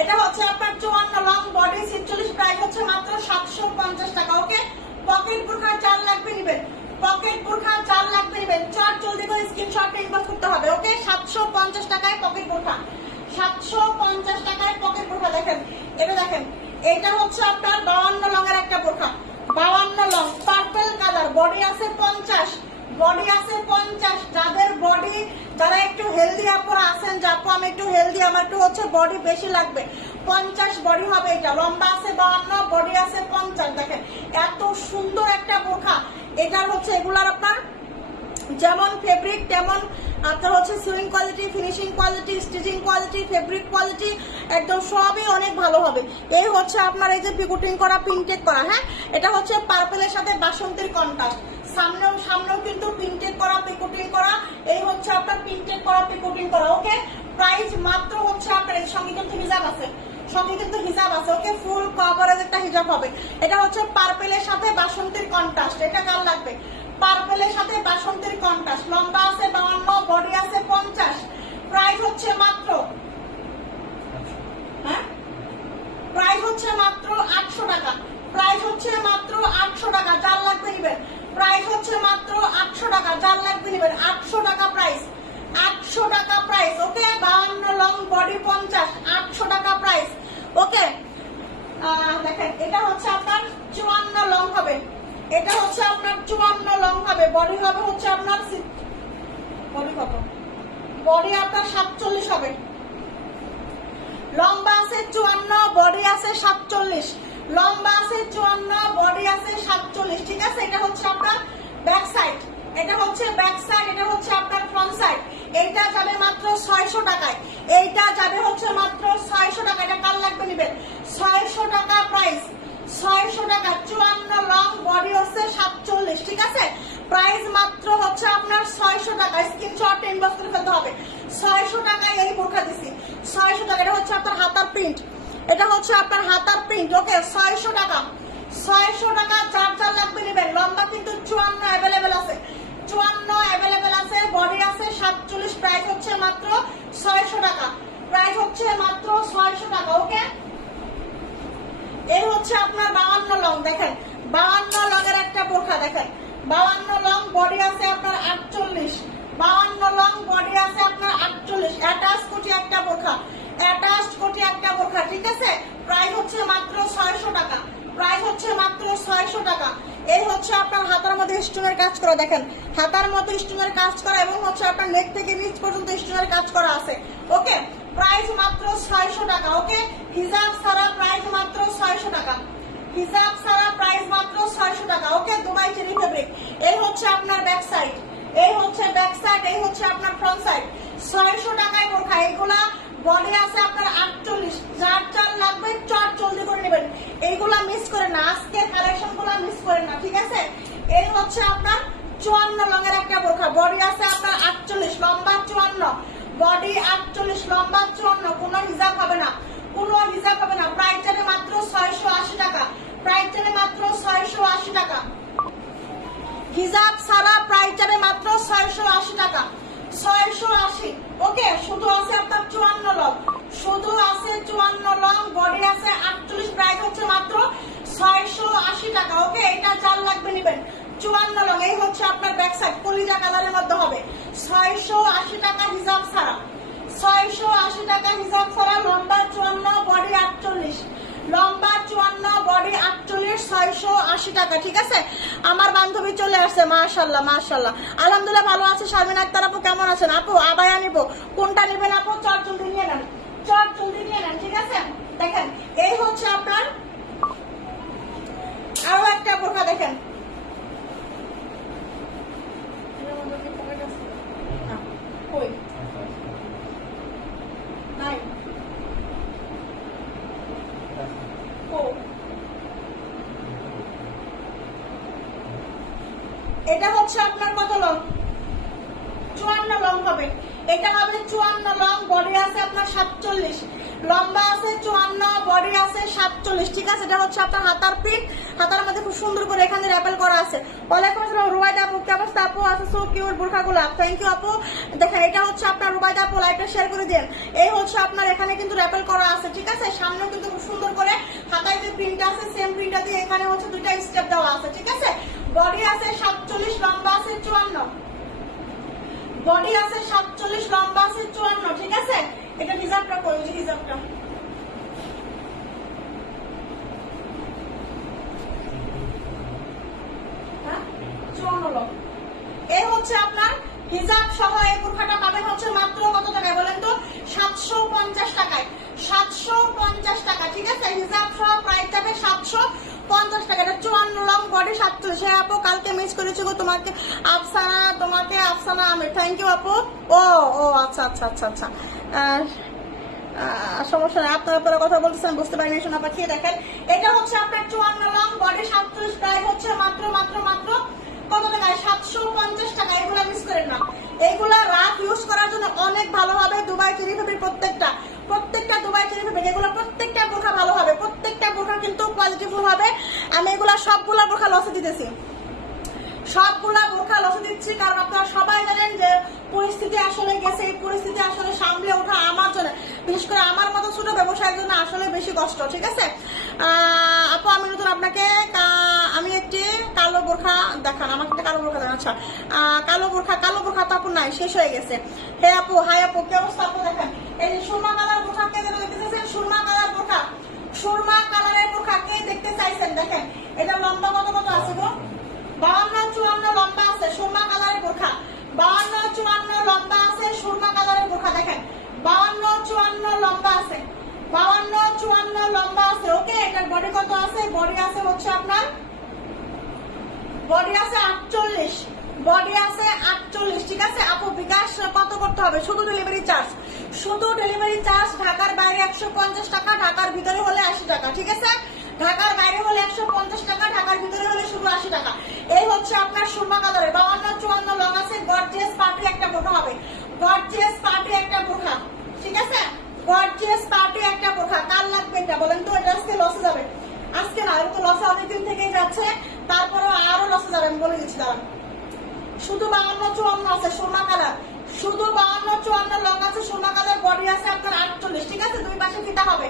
এটা হচ্ছে আপনার 54 লং, বডি 46, প্রাইস হচ্ছে মাত্র 750 টাকা, ওকে। পকেট বোরখা চার লাগবে নিবেন, পকেট বোরখা চার লাগবে নিবেন, চট জলদি করে স্ক্রিনশট ইনবক্স করতে হবে, ওকে। 750 টাকায় পকেট বোরখা, 750 টাকায় পকেট বোরখা। দেখেন এটা, দেখেন এটা হচ্ছে আপনার 52 লং এর একটা বোরখা, 52 লং, পার্পল কালার, বডি আছে 50, বডি আছে 50। যাদের বডি, যারা একটু হেলদি আপুরা আছেন, যে আপু আমি একটু হেলদি, আমার একটু হচ্ছে বডি বেশি লাগবে, 50 বডি হবে এটা, লম্বা আছে 52, বডি আছে 50। দেখেন এত সুন্দর একটা বোরখা। এটার হচ্ছে এগুলার আপনার যেমন ফেব্রিক তেমন আপনার হচ্ছে swing quality, finishing quality, stitching quality, fabric quality একদম সবই অনেক ভালো হবে। এই হচ্ছে আপনার এই যে পিকুটিং করা, প্রিন্টেড করা, হ্যাঁ এটা হচ্ছে পার্পলের সাথে বাসন্তীর কন্ট্রাস্ট, সামনেও কিন্তু প্রিন্টেড করা, পিকুটিং করা। এই হচ্ছে আপনার প্রিন্টেড করা, পিকুটিং করা, ওকে। প্রাইস মাত্র হচ্ছে আপনার, এর সঙ্গে কিন্তু হিজাব আছে, সঙ্গে কিন্তু হিজাব আছে, ওকে। ফুল কভারেজ একটা হিজাব হবে। এটা হচ্ছে পার্পলের সাথে বাসন্তীর কন্ট্রাস্ট, এটা কার লাগবে, পার্পলের সাথে বাসন্তীর কন্ট্রাস্ট, লম্বা আছে 52, বডি আছে 50, প্রাইস হচ্ছে মাত্র, হ্যাঁ প্রাইস হচ্ছে মাত্র 800 টাকা, প্রাইস হচ্ছে মাত্র 800 টাকা। যার লাগবে নিবেন, প্রাইস হচ্ছে মাত্র 800 টাকা, যার লাগবে নিবেন, 800 টাকা প্রাইস, 800 টাকা প্রাইস, ওকে। 52 লং, বডি 50, 800 টাকা প্রাইস, ওকে। দেখেন এটা হচ্ছে আপনার 54 লং হবে, এটা হচ্ছে আপনার 54 লং হবে, বডি হবে হচ্ছে আপনার বডি কত, বডি আপনার 47 হবে, লম্বা আছে 54, বডি আছে 47, লম্বা আছে 54, বডি আছে 47, ঠিক আছে। এটা হচ্ছে আপনার ব্যাক সাইড, এটা হচ্ছে ব্যাক সাইড, এটা হচ্ছে আপনার ফ্রন্ট সাইড। এইটা যাবে মাত্র 600 টাকায়, এইটা যাবে হচ্ছে মাত্র 600 টাকা। এটা কার লাগবে নিবেন, 600 টাকা প্রাইস, 600 টাকা। 54 লং, বডি হচ্ছে 47, ঠিক আছে। প্রাইস মাত্র হচ্ছে আপনার 600 টাকা, স্ক্রিনশট ইনবক্স করে ফেলতে হবে। 600 টাকায় এই বোরখা দিছি, 600 টাকা। এটা হচ্ছে আপনার হাতার প্রিন্ট, এটা হচ্ছে আপনার হাতার প্রিন্ট, ওকে। 600 টাকা, 600 টাকা। যার যার লাগবে নেবেন। লম্বা কিন্তু 54 অ্যাভেলেবেল আছে, 54 অ্যাভেলেবেল আছে, বডি আছে 47, প্রাইস হচ্ছে মাত্র 600 টাকা, প্রাইস হচ্ছে মাত্র 600 টাকা, ওকে। এই হচ্ছে আপনার 52 লং, দেখেন 52 লং এর একটা বোরখা, দেখেন 52 লং, বডি আছে আপনার 48, 52 লং, বডি আছে আপনার 48, অ্যাটাচ কুচি একটা বোরখা, অ্যাটাচড কোটি একটা বোরখা, ঠিক আছে? প্রাইস হচ্ছে মাত্র 600 টাকা, প্রাইস হচ্ছে মাত্র 600 টাকা। এই হচ্ছে আপনার হাতার মধ্যে স্টোনের কাজ করা, দেখেন হাতার মতো স্টোনের কাজ করা এবং হচ্ছে আপনার নেক থেকে নিচ পর্যন্ত স্টোনের কাজ করা আছে। ওকে, প্রাইস মাত্র 600 টাকা। ওকে, হিজাব ছাড়া প্রাইস মাত্র 600 টাকা, হিজাব ছাড়া প্রাইস মাত্র 600 টাকা। ওকে, দুবাই চেরি ফেব্রিক। এই হচ্ছে আপনার ব্যাক সাইড, এই হচ্ছে ব্যাক সাইড, এই হচ্ছে আপনার ফ্রন্ট সাইড। 600 টাকায় বোরখা। এগুলা বডি আছে আপনার 48, যার চার লাগবে চট জলদি করে নেবেন, এইগুলা মিস করে না, আজকে কালেকশন গুলা মিস করেন না, ঠিক আছে? এই হচ্ছে আপনার 54 লং এর একটা বোরখা, বডি আছে আপনার 48, লম্বা 54, বডি 48, লম্বা 54, কোনো হিজাব হবে না, কোনো হিজাব হবে না। প্রাইস যাবে মাত্র 680 টাকা, প্রাইস যাবে মাত্র 680 টাকা। হিজাব ছাড়া প্রাইস যাবে মাত্র 680 টাকা, 680। ওকে, শুধু আছে আপনার 54 লং, শুধু আছে 54 লং, বডি আছে 48, প্রাইস হচ্ছে মাত্র 680 টাকা। ওকে, এটা চাল লাগবে নেবেন, 54 লং। এই হচ্ছে আপনার ব্যাক সাইড, কলিজা কালারের মধ্যে হবে, 680 টাকা হিজাব ছাড়া, 680 টাকা হিজাব ছাড়া। লম্বা 54, বডি 48, লম্বা 54, বডি 48, 680 টাকা, ঠিক আছে? আমার বান্ধবী চলে আসছে, মাশাআল্লাহ মাশাআল্লাহ, আলহামদুলিল্লাহ ভালো আছে। শারমিন আক্তার আপু কেমন আছেন? আপু আবায়া নিবো, কোনটা নেবেন আপু? চট জলদি নিয়ে নেন, চট জলদি নিয়ে নেন, ঠিক আছে? দেখেন এই হচ্ছে আপনার আরো একটা বোরখা, দেখেন কই নাই, এটা হচ্ছে আপনার কত লং? 54 লং হবে, এটা হবে 54 লং, বডি আছে আপনার 47, লম্বা আছে 54, বডি আছে 47, ঠিক আছে? এটা হচ্ছে আপনার হাতার প্রিন্ট, হাতার মধ্যে খুব সুন্দর করে এখানে র্যাপেল করা আছে। ওয়ালাইকুম আসসালাম রুবাইদা আপু, কি অবস্থা আপু? আছে সো কিউট বোরখাগুলো, থ্যাংক ইউ আপু। দেখেন এটা হচ্ছে আপনার রুবাইদা আপু, লাইভটা শেয়ার করে দেন। এই হচ্ছে আপনার এখানে কিন্তু র্যাপেল করা আছে, ঠিক আছে? সামনেও কিন্তু খুব সুন্দর করে হাতায় যে প্রিন্ট আছে সেম প্রিন্টটা দিয়ে এখানে হচ্ছে দুইটা স্টেপ দেওয়া আছে, ঠিক আছে? বডি আছে 47, লম্বা আছে 54, বডি আছে 47, লম্বা আছে 54, ঠিক আছে? এটা হিজাবটা কই, যে হিজাবটা হ্যাঁ 54 লং। এই হচ্ছে আপনার হিজাব সহ এই বোরখাটা পাবেন হচ্ছে মাত্র কত টাকায় বলেন তো? 750 টাকায়, 750 টাকা, ঠিক আছে? হিজাব সহ প্রাইস যাবে 750 টাকা। এটা 54 লং, বডি 47। হ্যাঁ আপু কালকে মিস করেছি গো তোমাকে, আফসানা, তোমাকে আফসানা আহমেদ, থ্যাংক ইউ আপু। ও ও আচ্ছা আচ্ছা আচ্ছা আচ্ছা, সমস্যা নেই, আপনার পরে কথা বলতেছেন, বুঝতে পারিনি শোনা পাখি। দেখেন এটা হচ্ছে আপনার 54 লং, বডি 47, প্রাইস হচ্ছে মাত্র মাত্র মাত্র কত টাকায়? 750 টাকা। এগুলা মিস করেন না, এগুলা রাফ ইউজ করার জন্য অনেক ভালো হবে। দুবাই চেরি ফেব্রিক, প্রত্যেকটা প্রত্যেকটা দুবাই চেরি ফেব্রিক, এগুলো প্রত্যেকটা বোরখা ভালো হবে, প্রত্যেকটা বোরখা কিন্তু কোয়ালিটিফুল হবে। আমি এগুলা সবগুলা বোরখা লসে দিতেছি, সবগুলা বোরখা লসে দিচ্ছি, কারণ আপনারা সবাই জানেন যে পরিস্থিতি আসলে গেছে, এই পরিস্থিতি আসলে সামলে ওঠা আমার জন্য, বিশেষ করে আমার মতো ছোট ব্যবসায়ের জন্য আসলে বেশি কষ্ট, ঠিক আছে? আপু আমি নতুন, আপনাকে আমি একটি কালো বোরখা দেখান, আমাকে একটা কালো বোরখা দেখান। আচ্ছা কালো বোরখা তো আপু নাই, শেষ হয়ে গেছে। হে আপু, হাই আপু, কি অবস্থা আপু? দেখেন এই যে সুরমা কালার বোরখা, কে দেখতে চাইছেন? সুরমা কালার বোরখা, সুরমা কালারের বোরখা কে দেখতে চাইছেন? দেখেন এটা লম্বা কত কত আছে গো? 52, 54 লম্বা আছে, সুরমা কালারের বোরখা, 52, 54 লম্বা আছে, সুরমা কালারের বোরখা। দেখেন 52, 54 লম্বা আছে, 52, 54 লম্বা আছে। ওকে, এটার বডি কত আছে? বডি আছে হচ্ছে আপনার, বডি আছে 48, বডি আছে 48, ঠিক আছে? আপু বিকাশ কত করতে হবে? শুধু ডেলিভারি চার্জ, শুধু ডেলিভারি চার্জ। ঢাকার বাইরে 150 টাকা, ঢাকার ভিতরে হলে 80 টাকা, ঠিক আছে? ঢাকার বাইরে হলে 150 টাকা, ঢাকার ভিতরে হলে শুধু 80 টাকা। এই হচ্ছে আপনার সুরমা কালারের 52, 54 লং আছে, গর্জিয়াস পার্টি একটা বোরখা হবে, গর্জিয়াস পার্টি একটা বোরখা, ঠিক আছে? গর্জিয়াস পার্টি একটা বোরখা। কার লাগবে এটা বলেন তো? এটা আজকে লসে যাবে, আজকে না, এটা তো লসে অনেকদিন থেকেই যাচ্ছে, তারপরেও আরো লসে যাবে, আমি বলে দিচ্ছি দাঁড়ান। শুধু 52, 54 আছে সুরমা কালার, শুধু 52, 54 লং আছে সুরমা কালার, বডি আছে আপনার 48, ঠিক আছে? দুই পাশে ফিতা হবে,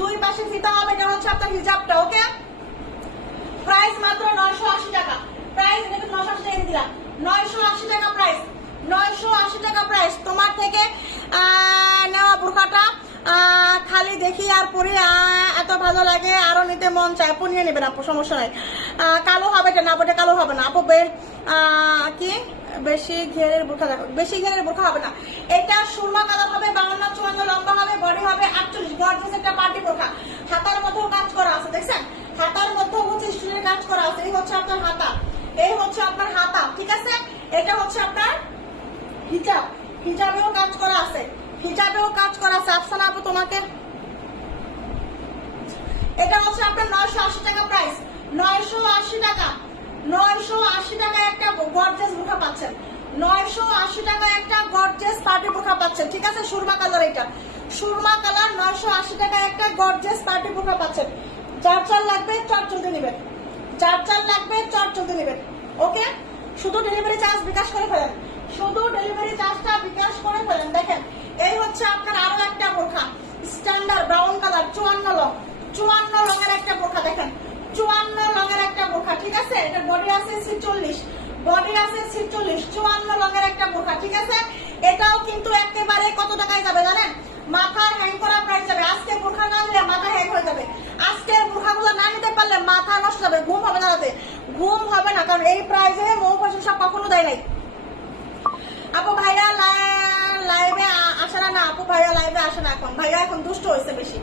দুই পাশে ফিতা হবে। এটা হচ্ছে আপনার হিজাবটা। ওকে, প্রাইস মাত্র 980 টাকা, প্রাইস এটা 980 টাকা দিলাম, 980 টাকা প্রাইস, 980 টাকা প্রাইস। তোমার থেকে নেওয়া বোরখাটা খালি দেখি আর পরি, এত ভালো লাগে, আরো নিতে মন চায়। আপু নিয়ে নেবেন আপু, সমস্যা নাই। কালো হবে না আপু, এটা কালো হবে না আপু। কি বেশি ঘেরের বোরখা দেখো, বেশি ঘেরের বোরখা হবে না। এটা সুরমা কালার হবে, 52-54 লম্বা হবে, বডি হবে 48। গর্জিয়াস একটা পার্টি বোরখা। হাতার মধ্যেও কাজ করা আছে, দেখছেন? হাতার মধ্যেও হচ্ছে স্টোনের কাজ করা আছে। এই হচ্ছে আপনার হাতা, এই হচ্ছে আপনার হাতা, ঠিক আছে? এটা হচ্ছে আপনার হিজাব, হিজাবেও কাজ করা আছে, হিজাবেও কাজ করা আছে। আফসানা আপু তোমাকে, এটা হচ্ছে আপনার 980 টাকা প্রাইস, 980 টাকা, 980 টাকা একটা গর্জিয়াস বোরখা পাচ্ছেন, 980 টাকা একটা গর্জিয়াস পার্টি বোরখা পাচ্ছেন, ঠিক আছে? সুরমা কালার, এটা সুরমা কালার, 980 টাকা একটা গর্জিয়াস পার্টি বোরখা পাচ্ছেন। যার চাল লাগবে চট জলদি নেবেন, যার চাল লাগবে চট জলদি নেবেন, ওকে? শুধু ডেলিভারি চার্জ বিকাশ করে ফেলেন, শুধু ডেলিভারি চার্জটা বিকাশ করে ফেলেন। দেখেন এই হচ্ছে আপনার আরো একটা বোরখা, স্ট্যান্ডার্ড ব্রাউন কালার, 54 লং, 54 লঙের একটা বোরখা। দেখেন 54 লঙের একটা বোরখা, ঠিক আছে? এটা বডি আছে 46, বডি আছে 46, 54 লঙের একটা বোরখা, ঠিক আছে? এটাও কিন্তু একেবারে কত টাকায় যাবে জানেন? মাথার হ্যাং করা প্রাইস যাবে। আজকে বোরখা না নিলে মাথা হ্যাং হয়ে যাবে, আজকের বোরখাগুলো না নিতে পারলে মাথা নষ্ট হবে, ঘুম হবে না রাতে, ঘুম হবে না, কারণ এই প্রাইসে মৌ ফ্যাশন সব কখনো দেয় নাই। আপু ভাইয়া লাইভে আসে না? আপু ভাইয়া লাইভে আসে না এখন, ভাইয়া এখন দুষ্ট হয়েছে বেশি।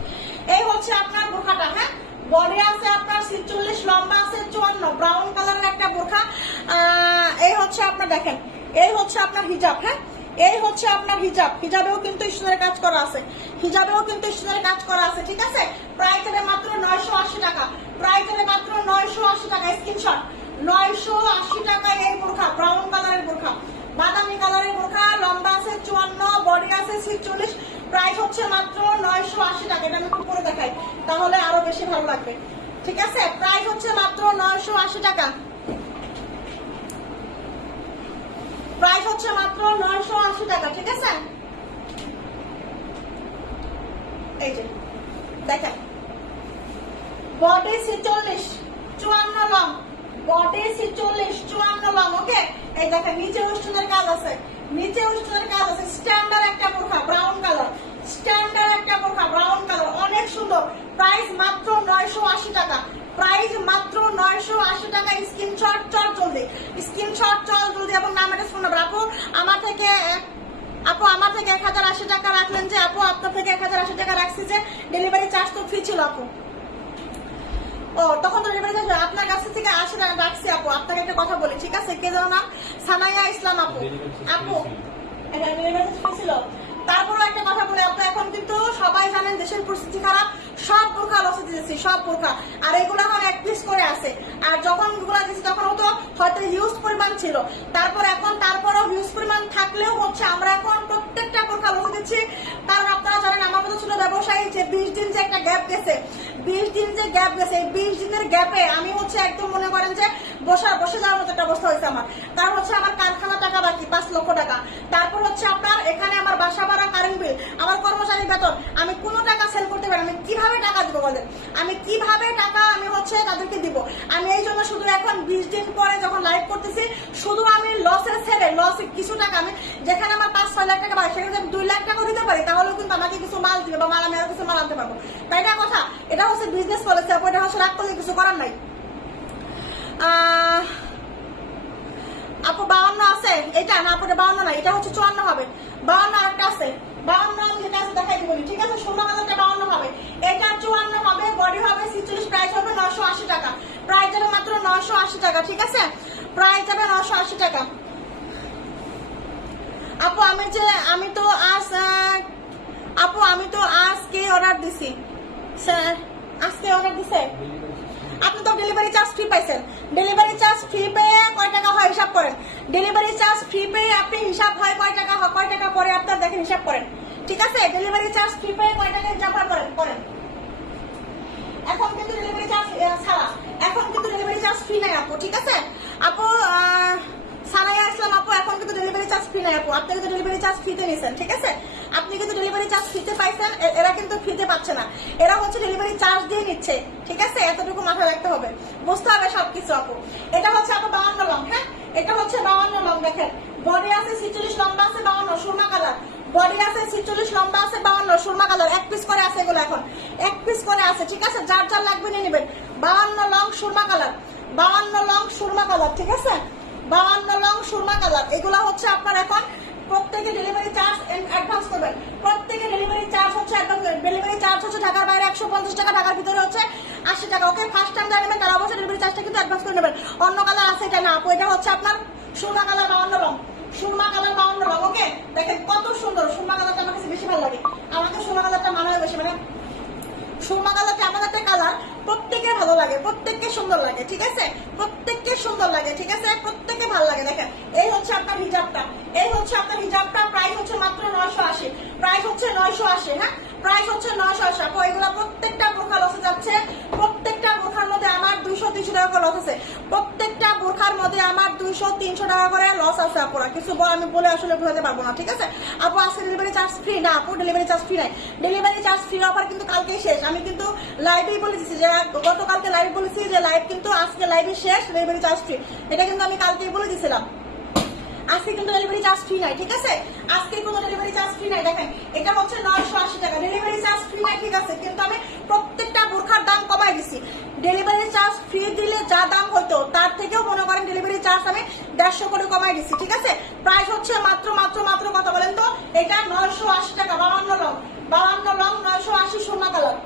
এই হচ্ছে আপনার বোরখাটা, হ্যাঁ? বডি আছে আপনার 46, লম্বা আছে 54, ব্রাউন কালারের একটা বোরখা। এই হচ্ছে আপনার, দেখেন এই হচ্ছে আপনার হিজাব, হ্যাঁ? এই হচ্ছে আপনার হিজাব, হিজাবেও কিন্তু স্টোনের কাজ করা আছে, হিজাবেও কিন্তু স্টোনের কাজ করা আছে, ঠিক আছে? প্রাইস হবে মাত্র 980 টাকা, প্রাইস হবে মাত্র 980 টাকা। স্ক্রিনশট, 980 টাকায় এই বোরখা, ব্রাউন কালারের বোরখা, বাদামি কালারের বোরখা, লম্বা আছে 54, বডি আছে 46, প্রাইস হচ্ছে মাত্র 980 টাকা। এটা আমি একটু পরে দেখাই, তাহলে আরো বেশি ভালো লাগবে, ঠিক আছে? প্রাইস হচ্ছে মাত্র 980 টাকা, প্রাইস হচ্ছে মাত্র 980 টাকা, ঠিক আছে? এই যে দেখেন বডি 46, 54 লং, বডি 46, 54 লং, ওকে? এই দেখেন নিচে স্টোনের কাজ আছে, নিচে স্টোনের কাজ আছে। স্ট্যান্ডার্ড একটা বোরখা, ব্রাউন কালার, স্ট্যান্ডার্ড একটা বোরখা, ব্রাউন কালার, অনেক সুন্দর। প্রাইস মাত্র 980 টাকা, প্রাইস মাত্র 980 টাকা। স্ক্রিনশট চল জলদি, স্ক্রিনশট চল জলদি, এবং নাম এটা ফোন নাম্বার। আপু আমার থেকে 1080 টাকা রাখলেন যে? আপু আপনার থেকে 1080 টাকা রাখছি যে, ডেলিভারি চার্জ তো ফ্রি ছিল আপু। ও তখন তো ডেলিভারি চার্জ আপনার কাছ থেকে 80 টাকা রাখছি আপু। আপনাকে একটা কথা বলি, ঠিক আছে? কে যেন নাম? সানায়া ইসলাম আপু। আপু এটা ডেলিভারি চার্জ ফ্রি ছিল। তারপরে একটা কথা বলে, আপনি এখন কিন্তু সবাই জানেন দেশের পরিস্থিতি খারাপ, সব বোরখা লসে দিয়েছি, সব বোরখা। আর এগুলো এখন 1 পিস করে আছে, আর যখন এগুলো দিয়েছি তখন তো হয়তো হিউজ পরিমাণ ছিল, তারপর এখন তারপরও হিউজ পরিমাণ থাকলেও হচ্ছে আমরা এখন প্রত্যেকটা বোরখা লসে দিচ্ছি। কারণ আপনারা জানেন আমার মতো ছিল ব্যবসায়ী যে 20 দিন যে একটা গ্যাপ গেছে, 20 দিন যে গ্যাপ গেছে, এই 20 দিনের গ্যাপে আমি হচ্ছে একদম মনে করেন যে বসে যাওয়ার মতো একটা অবস্থা হয়েছে আমার। কারণ হচ্ছে আমার কারখানা টাকা বাকি 5 লক্ষ টাকা, তারপর হচ্ছে আপনার এখানে আমার বাসা ভাড়া, কারেন্ট বিল, আমার কর্মচারী বেতন, আমি কোনো টাকা সেল করতে পারি, আমি কিভাবে টাকা দিব বলেন? আমি কিভাবে টাকা আমি হচ্ছে তাদেরকে দিব? আমি এই জন্য শুধু এখন 20 দিন পরে যখন লাইভ করতেছি, শুধু আমি লসের ছেড়ে লসে কিছু টাকা, আমি যেখানে আমার 5-6 লাখ টাকা পাই সেখানে আমি 2 লাখ টাকা দিতে পারি, তাহলেও কিন্তু আমাকে কিছু মাল দিবে, বা মাল আমি আরো কিছু মাল আনতে পারবো, তাই না? কথা এটা হচ্ছে বিজনেস পলিসি, এটা হচ্ছে রাগ করলে কিছু করার নাই। আপু 52 আছে, এটা না আপু 52 না, এটা হচ্ছে 54 হবে। 52 আরেকটা আছে, 52 যেটা আছে দেখাই দিব, ঠিক আছে? 16 হাজারটা 52 হবে, এটা 54 হবে, বডি হবে 46, প্রাইস হবে 980 টাকা, প্রাইস যাবে মাত্র 980 টাকা, ঠিক আছে? প্রাইস যাবে 980 টাকা। আপু আমি তো আজকে অর্ডার দিছি স্যার, আজকে অর্ডার দিছে। আপনি তো ডেলিভারি চার্জ ফ্রি পাইছেন, ডেলিভারি চার্জ ফ্রি পেয়ে কয় টাকা হয় হিসাব করেন, ডেলিভারি চার্জ ফ্রি পেয়ে আপনি হিসাব হয় কয় টাকা পরে আপনার দেখেন, হিসাব করেন, ঠিক আছে? ডেলিভারি চার্জ ফ্রি পেয়ে কয় টাকা হিসাব করেন। এখন কিন্তু ডেলিভারি চার্জ ছাড়া, এখন কিন্তু ডেলিভারি চার্জ ফ্রি নাই আপু, ঠিক আছে? আপু সানায়া ইসলাম আপু, এখন কিন্তু ডেলিভারি চার্জ ফ্রি নাই আপু, আপনি কিন্তু ডেলিভারি চার্জ ফ্রিতে নিয়েছেন, ঠিক আছে? আপনি কিন্তু ডেলিভারি চার্জ ফ্রিতে পাইছেন, এরা কিন্তু ফ্রিতে পাচ্ছে না, এরা হচ্ছে ডেলিভারি চার্জ দিয়ে নিচ্ছে, ঠিক আছে? এতটুকু মাথায় রাখতে হবে, বুঝতে হবে সবকিছু আপু। এটা হচ্ছে আপু 52 লং, হ্যাঁ? এটা হচ্ছে 52 লং, দেখেন বডি আছে 46, লম্বা আছে 52, সুরমা কালার, বডি আছে 46, লম্বা আছে 52, সুরমা কালার, এক পিস করে আছে এগুলো, এখন এক পিস করে আছে, ঠিক আছে? যার যার লাগবে নিয়ে নেবেন। 52 লং সুরমা কালার, 52 লং সুরমা কালার, ঠিক আছে? 52 লং সুরমা কালার, এগুলো হচ্ছে আপনার এখন প্রত্যেকে ডেলিভারি চার্জ অ্যাডভান্স করবেন। প্রত্যেকে ডেলিভারি চার্জ হচ্ছে অ্যাডভান্স করবেন। ডেলিভারি চার্জ হচ্ছে ঢাকার বাইরে 150 টাকা, ঢাকার ভিতরে হচ্ছে 80 টাকা। ওকে, ফার্স্ট টাইম যারা নেবেন তারা অবশ্যই ডেলিভারি চার্জটা কিন্তু অ্যাডভান্স করে নেবেন। অন্য কালার আছে এটা না আপু, এটা হচ্ছে আপনার সুরমা কালার 52 লং, সুরমা কালার 52 লং। ওকে, দেখেন কত সুন্দর সুরমা কালারটা, আমার কাছে বেশি ভালো লাগে। আমাকে সুরমা কালারটা মানায় বেশি, মানে সুরমা কালারটা আমার একটা কালার প্রত্যেকের ভালো লাগে, প্রত্যেককে সুন্দর লাগে, ঠিক আছে? প্রত্যেককে সুন্দর লাগে, ঠিক আছে? প্রত্যেককে ভালো লাগে। দেখেন এই হচ্ছে আপনার হিজাবটা, এই হচ্ছে আপনার হিজাবটা, প্রাইস হচ্ছে মাত্র 980, প্রাইস হচ্ছে 980, হ্যাঁ প্রাইস হচ্ছে 980। আপু এগুলো প্রত্যেকটা বোরখা লসে যাচ্ছে, প্রত্যেকটা বোরখার মধ্যে আমার 200-300 টাকা করে লস আছে, প্রত্যেকটা বোরখার মধ্যে আমার 200-300 টাকা করে লস আছে। আপুরা কিছু আমি বলে আসলে বোঝাতে পারবো না, ঠিক আছে? আপু আজকে ডেলিভারি চার্জ ফ্রি না, আপু ডেলিভারি চার্জ ফ্রি নাই, ডেলিভারি চার্জ ফ্রি অফার কিন্তু কালকেই শেষ। আমি কিন্তু লাইভেই বলে দিচ্ছি যে গতকালকে লাইভ বলেছি যে লাইভ কিন্তু আজকে লাইভে শেষ, ডেলিভারি চার্জ ফ্রি, এটা কিন্তু আমি কালকেই বলে দিয়েছিলাম। আজকে কিন্তু ডেলিভারি চার্জ ফ্রি নাই, ঠিক আছে? আজকে কোনো ডেলিভারি চার্জ ফ্রি নাই। দেখেন এটা হচ্ছে 980 টাকা, ডেলিভারি চার্জ ফ্রি নাই, ঠিক আছে? কিন্তু আমি প্রত্যেকটা বোরখার দাম কমাই দিছি। ডেলিভারি চার্জ ফ্রি দিলে যা দাম হতো তার থেকেও মনে করেন ডেলিভারি চার্জ আমি 150 করে কমাই দিছি, ঠিক আছে? প্রাইস হচ্ছে মাত্র মাত্র মাত্র কত বলেন তো? এটা 980 টাকা, 52 লং, 52 লং 980 সুরমা কালার।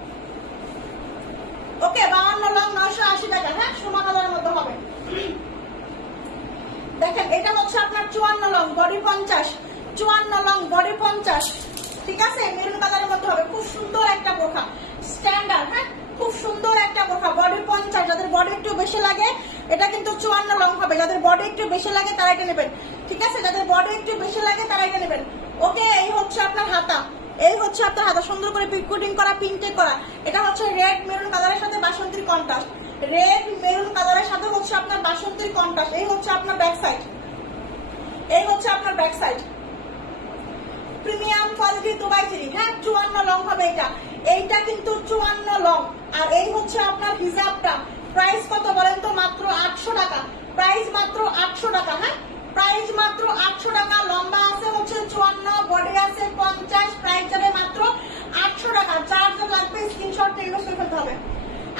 ওকে, 52 লং 980 টাকা, হ্যাঁ সুরমা কালারের মধ্যে হবে। দেখেন এটা হচ্ছে আপনার 54 লং, বডি 50, 54 লং বডি 50, ঠিক আছে? মেরুন কালারের মধ্যে হবে, খুব সুন্দর একটা বোরখা, স্ট্যান্ডার্ড, হ্যাঁ খুব সুন্দর একটা বোরখা, বডি 50। যাদের বডি একটু বেশি লাগে এটা কিন্তু 54 লং হবে, যাদের বডি একটু বেশি লাগে তারা এটা নেবেন, ঠিক আছে? যাদের বডি একটু বেশি লাগে তারা এটা নেবেন। ওকে, এই হচ্ছে আপনার হাতা, এই হচ্ছে আপনার হাতা, সুন্দর করে পিকুটিং করা, প্রিন্টেড করা। এটা হচ্ছে রেড মেরুন কালারের সাথে বাসন্তীর কন্ট্রাস্ট, রেড মেরুন কালারের সাথে হচ্ছে আপনার বাসন্তীর কন্ট্রাস্ট। এই হচ্ছে আপনার ব্যাক সাইড, এই হচ্ছে আপনার back side, premium quality Dubai cherry, হ্যাঁ 54 লং হবে এটা, এইটা কিন্তু 54 লং। আর এই হচ্ছে আপনার হিজাবটা, প্রাইস কত বলেন তো? মাত্র 800 টাকা, প্রাইস মাত্র 800 টাকা, হ্যাঁ প্রাইস মাত্র 800 টাকা। লম্বা আছে হচ্ছে 54, বডি আছে 50, প্রাইস যাবে মাত্র 800 টাকা। যার যা লাগবে স্ক্রিনশট টেনে করে ফেলতে হবে।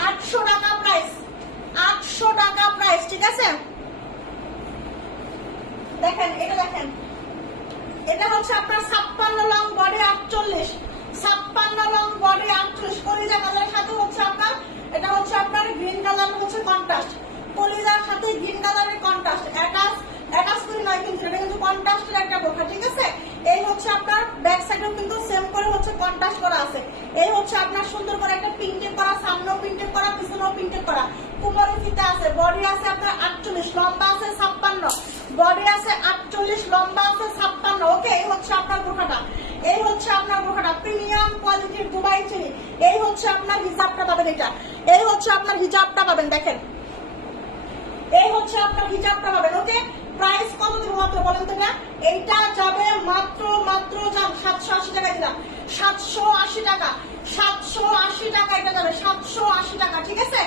800 টাকা প্রাইস, 800 টাকা প্রাইস, ঠিক আছে? দেখেন এটা, দেখেন এটা হচ্ছে আপনার 56 লং বডি 48, 56 লং বডি 48, কলিজা কালারের সাথে হচ্ছে আপনার, এটা হচ্ছে আপনার গ্রিন কালার হচ্ছে কন্ট্রাস্ট, কলিজার সাথে গ্রিন কালারের কন্ট্রাস্ট, অ্যাটাচ করে নয় কিন্তু এটা কিন্তু কন্ট্রাস্টের একটা বোরখা, ঠিক আছে? এই হচ্ছে আপনার ব্যাক সাইডেও কিন্তু সেম করে হচ্ছে কন্ট্রাস্ট করা আছে। এই হচ্ছে আপনার সুন্দর করে একটা প্রিন্টেড করা, সামনেও প্রিন্টেড করা, পিছনেও প্রিন্টেড করা, কোমরে ফিতা আছে, বডি আছে আপনার 48, লম্বা আছে 56, বডি আছে 48, লম্বা আছে 56। ওকে, এই হচ্ছে আপনার বোরখাটা, এই হচ্ছে আপনার বোরখাটা, প্রিমিয়াম কোয়ালিটির দুবাই চেরি। এই হচ্ছে আপনার হিজাবটা পাবেন, এটা এই হচ্ছে আপনার হিজাবটা পাবেন। দেখেন এই হচ্ছে আপনার হিজাবটা পাবেন। ওকে, প্রাইস কত দিব মাত্র বলেন তো? না এইটা যাবে মাত্র মাত্র 780 টাকা দিলাম, 780 টাকা, 780 টাকা এটা যাবে, 780 টাকা, ঠিক আছে?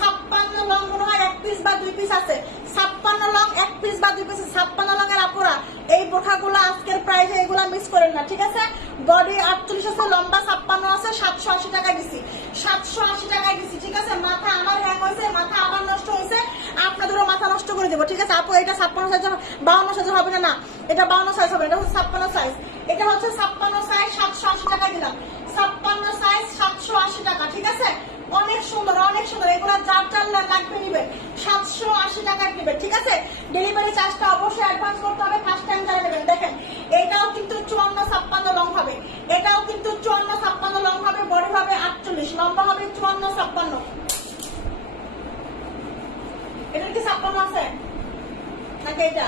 56 লং মনে হয় 1 পিস বা 2 পিস আছে, 56 লং 1 পিস বা 2 পিস, 56 লং এর আপুরা এই বোরখাগুলো আজকের প্রাইসে এগুলা মিস করেন না, ঠিক আছে? বডি 48 আছে, লম্বা 56 আছে, 780 টাকা দিছি, 780 টাকায় দিছি, ঠিক আছে? মাথা আমার হ্যাং হয়েছে, মাথা আমার নষ্ট হয়েছে, আপনাদেরও মাথা নষ্ট করে দেবো, ঠিক আছে? আপু এটা 56 সাইজ, 52 সাইজ হবে না, না এটা 52 সাইজ হবে, এটা হচ্ছে 56 সাইজ, এটা হচ্ছে 56 সাইজ, 780 টাকা দিলাম, 56 সাইজ 780 টাকা, ঠিক আছে? অনেক সুন্দর, অনেক সুন্দর, এগুলো যার যার লাগবে নিবে, 780 টাকা নিবে, ঠিক আছে? ডেলিভারি চার্জটা অবশ্যই অ্যাডভান্স করতে হবে ফার্স্ট টাইম যারা নেবেন। দেখেন এটাও কিন্তু 54-56 লং হবে, এটাও কিন্তু 54-56 লং হবে, বডি হবে 48, লম্বা হবে 54-56। এটা কি 56 আছে নাকি এটা?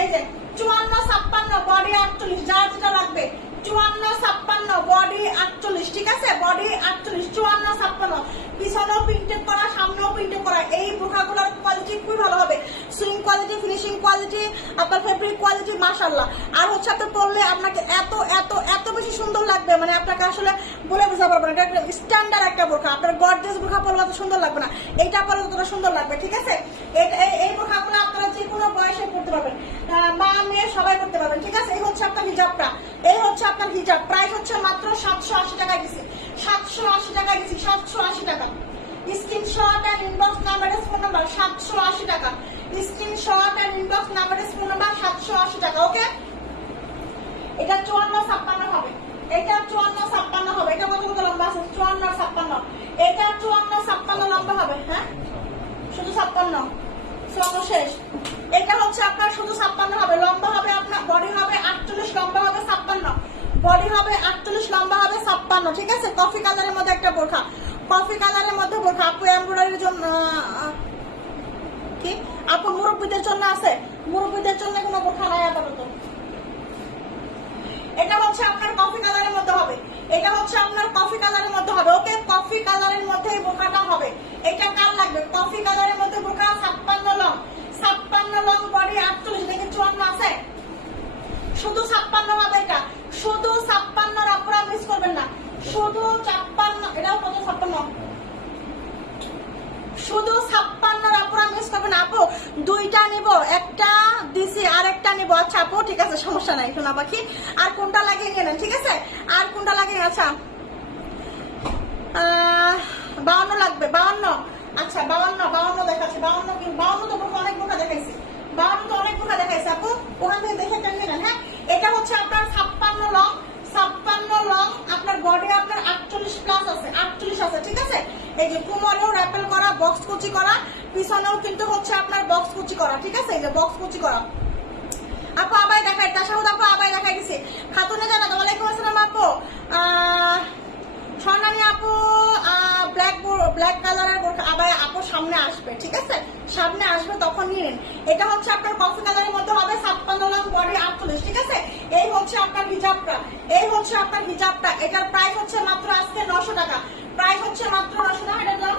এই যে 54-56 বডি 48, যার যেটা লাগবে 54-56 বডি 48, ঠিক আছে? বডি 48, 54-56, পিছনেও প্রিন্টেড করা, সামনেও প্রিন্টেড করা। এই বোরখাগুলোর কোয়ালিটি খুবই ভালো হবে, swing quality quality, finishing quality, আপনার ফেব্রিক কোয়ালিটি মাশাআল্লাহ। আর হচ্ছে আপনি পরলে আপনাকে এত এত এত বেশি সুন্দর লাগবে, মানে আপনাকে আসলে বলে বোঝাতে পারবো না। এটা একটা স্ট্যান্ডার্ড একটা বোরখা, আপনার গর্জিয়াস বোরখা পরলে অত সুন্দর লাগবে না, এইটা পরলে ততটা সুন্দর লাগবে, ঠিক আছে। এই বোরখাগুলো আপনারা যে কোনো বয়সে পড়তে পারবেন, মা মেয়ে সবাই করতে পারবেন, ঠিক আছে। এই হচ্ছে আপনার হিজাবটা, এই হচ্ছে আপনার হিজাব। প্রাইস হচ্ছে মাত্র 780 টাকা দিছি, 780 টাকা দিছি, 780 টাকা। Screenshot and inbox number phone number 780 টাকা। Screenshot and inbox number phone number 780 টাকা। ওকে, এটা 54-56 হবে, এটা 54-56 হবে। এটা কত লম্বা আছে? 54-56। এটা 54-56 লম্বা হবে। হ্যাঁ, শুধু 56 সর্বশেষ। এটা হচ্ছে আপনার শুধু 56 হবে, লম্বা হবে আপনার, বডি হবে 48, লম্বা হবে 56, বডি হবে 48, লম্বা হবে 56, ঠিক আছে। কফি কালারের মধ্যে একটা বোরখা, কফি কালারের মধ্যে বোরখা। আপু এমব্রয়ডারির জন্য কি আপু মুরব্বীদের জন্য আছে? মুরব্বীদের জন্য কোনো বোরখা নাই আপাতত। এটা হচ্ছে আপনার কফি কালারের মধ্যে হবে, এটা হচ্ছে আপনার কফি কালারের মধ্যে হবে। ওকে, কফি কালারের মধ্যে এই বোরখাটা হবে। এটা কার লাগবে? কফি কালারের মধ্যে বোরখা, 56 লং, 56 লং, বডি 48, দেখে 54 আছে, শুধু 56 হবে। এটা শুধু 56, আপনারা মিস করবেন না, শুধু 56। এটাও কত? 56, শুধু 56, আপনারা মিস করবেন না। আপু দুইটা নিব, একটা দিছি আর একটা নিব। আচ্ছা আপু ঠিক আছে, সমস্যা নাই, শোনা পাখি। আর কোনটা লাগিয়ে নিয়ে নেন, ঠিক আছে। আর কোনটা লাগিয়ে? আচ্ছা 52 লাগবে, 52। আচ্ছা 52 দেখাচ্ছি, 52 তো অনেক বোরখা দেখাইছি, 52 তো অনেক বোরখা দেখাইছি আপু, ওখান থেকে দেখে কেন নেন। হ্যাঁ, এটা হচ্ছে আপনার 56 লং, 56 লং, আপনার বডি আপনার 48 প্লাস আছে, 48 আছে, ঠিক আছে। এই যে কোমরেও র্যাপেল করা, বক্স কুচি করা, পিছনেও কিন্তু হচ্ছে আপনার বক্স কুচি করা, ঠিক আছে। এই যে বক্স কুচি করা। আপু আবাই দেখাই, তাসাহুদ আপু আবাই দেখাই দিছি। খাতুনে জানাত, ওয়ালাইকুম আসসালাম আপু। স্বর্ণালী আপু ব্ল্যাক কালারের আবাই আপু সামনে আসবে, ঠিক আছে, সামনে আসবে, তখন নিয়ে নেন। এটা হচ্ছে আপনার কফি কালারের মধ্যে হবে, 56 লং, বডি 48, ঠিক আছে। এই হচ্ছে আপনার হিজাবটা, এই হচ্ছে আপনার হিজাবটা। এটার প্রাইস হচ্ছে মাত্র আজকে 900 টাকা, প্রাইস হচ্ছে মাত্র 900 টাকা।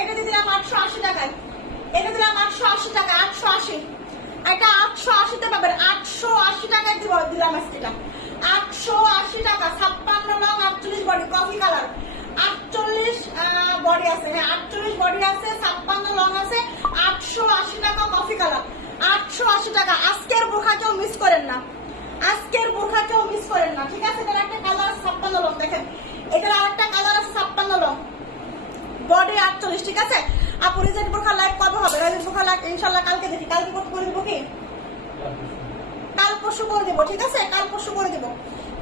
এটা দিয়ে দিলাম 880 টাকায়, এটা দিলাম 880 টাকা, 880। এটা 880 পাবেন, 880 টাকায় দিলাম আজকে। এটা 880 টাকা, 56 long, 48 body, coffee colour, 48 body আছে। হ্যাঁ 48 বডি আছে, 56 লং আছে, 880 টাকা কফি কালার, 880 টাকা। আজকের বোরখা কেউ মিস করেন না, আজকের বোরখা কেউ মিস করেন না, ঠিক আছে। এটার একটা কালার 56 লং, দেখেন এটার আরেকটা কালার আছে 56 লং, বডি 48, ঠিক আছে। আপু রিজেক্ট বোরখা লাইভ কবে হবে? রিজেক্ট বোরখা লাইভ ইনশাআল্লাহ কালকে দেখি, কালকে করে দিব কি, কাল পরশু করে দিব, ঠিক আছে, কাল পরশু করে দিব।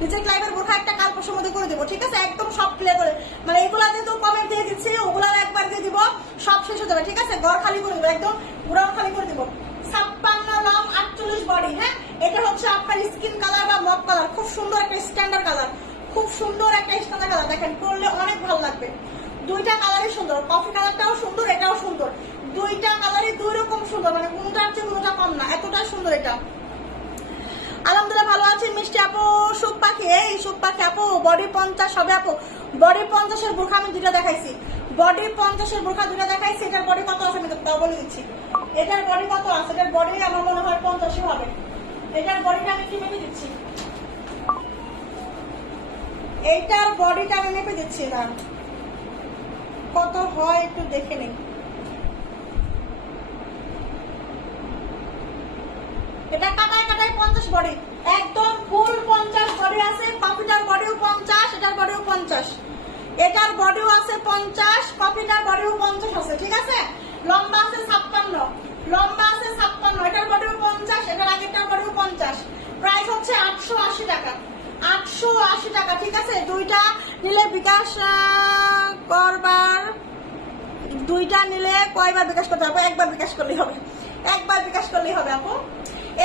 রিজেক্ট লাইভের বোরখা একটা কাল পরশুর মধ্যে করে দিব, ঠিক আছে, একদম সব ক্লিয়ার করে। মানে এগুলা যেহেতু কমেন্ট দিয়ে দিচ্ছি, ওগুলা একবার দিয়ে দিব, সব শেষ হয়ে যাবে, ঠিক আছে। ঘর খালি করে দিব, একদম পুরো খালি করে দিব। 56 লং, 48 বডি। হ্যাঁ, এটা হচ্ছে আপনার স্কিন কালার বা মপ কালার, খুব সুন্দর একটা স্ট্যান্ডার্ড কালার, খুব সুন্দর একটা স্ট্যান্ডার্ড কালার। দেখেন পরলে অনেক ভালো লাগবে, দুইটা কালারই সুন্দর, কফি কালারটাও সুন্দর, এটাও সুন্দর, দুইটা কালারই দুই রকম সুন্দর, মানে কোনটার চেয়ে কোনটা কম না, এতটাই সুন্দর এটা। আলহামদুলিল্লাহ ভালো আছেন মিষ্টি আপু। সুখ পাখি, এই সুখ পাখি আপু বডি 50 হবে আপু, বডি 50 এর বোরখা আমি দুইটা দেখাইছি, বডি 50 এর বোরখা দুইটা দেখাইছি। এটার বডি কত আছে আমি তাও বলে দিচ্ছি, এটার বডি কত আছে। এটার বডি আমার মনে হয় 50 হবে। এটার বডিটা আমি কি মেপে দিচ্ছি, এইটার বডিটা আমি মেপে দিচ্ছি, না কত হয় একটু দেখে নিন। এটা কাটায় কাটায় 50 বডি, একদম ফুল 50 বডি আছে। কপিটার বডিও 50, এটার বডিও 50, এটার বডিও আছে 50, কপিটার বডিও 50 আছে, ঠিক আছে। লম্বা আছে 56, লম্বা আছে 56, এটার বডিও 50, এটার আগেরটার বডিও 50। প্রাইস হচ্ছে 880 টাকা, 880 টাকা, ঠিক আছে। দুইটা নিলে বিকাশ করবার, দুইটা নিলে কয়বার বিকাশ করতে হবে? একবার বিকাশ করলেই হবে, একবার বিকাশ করলেই হবে আপু।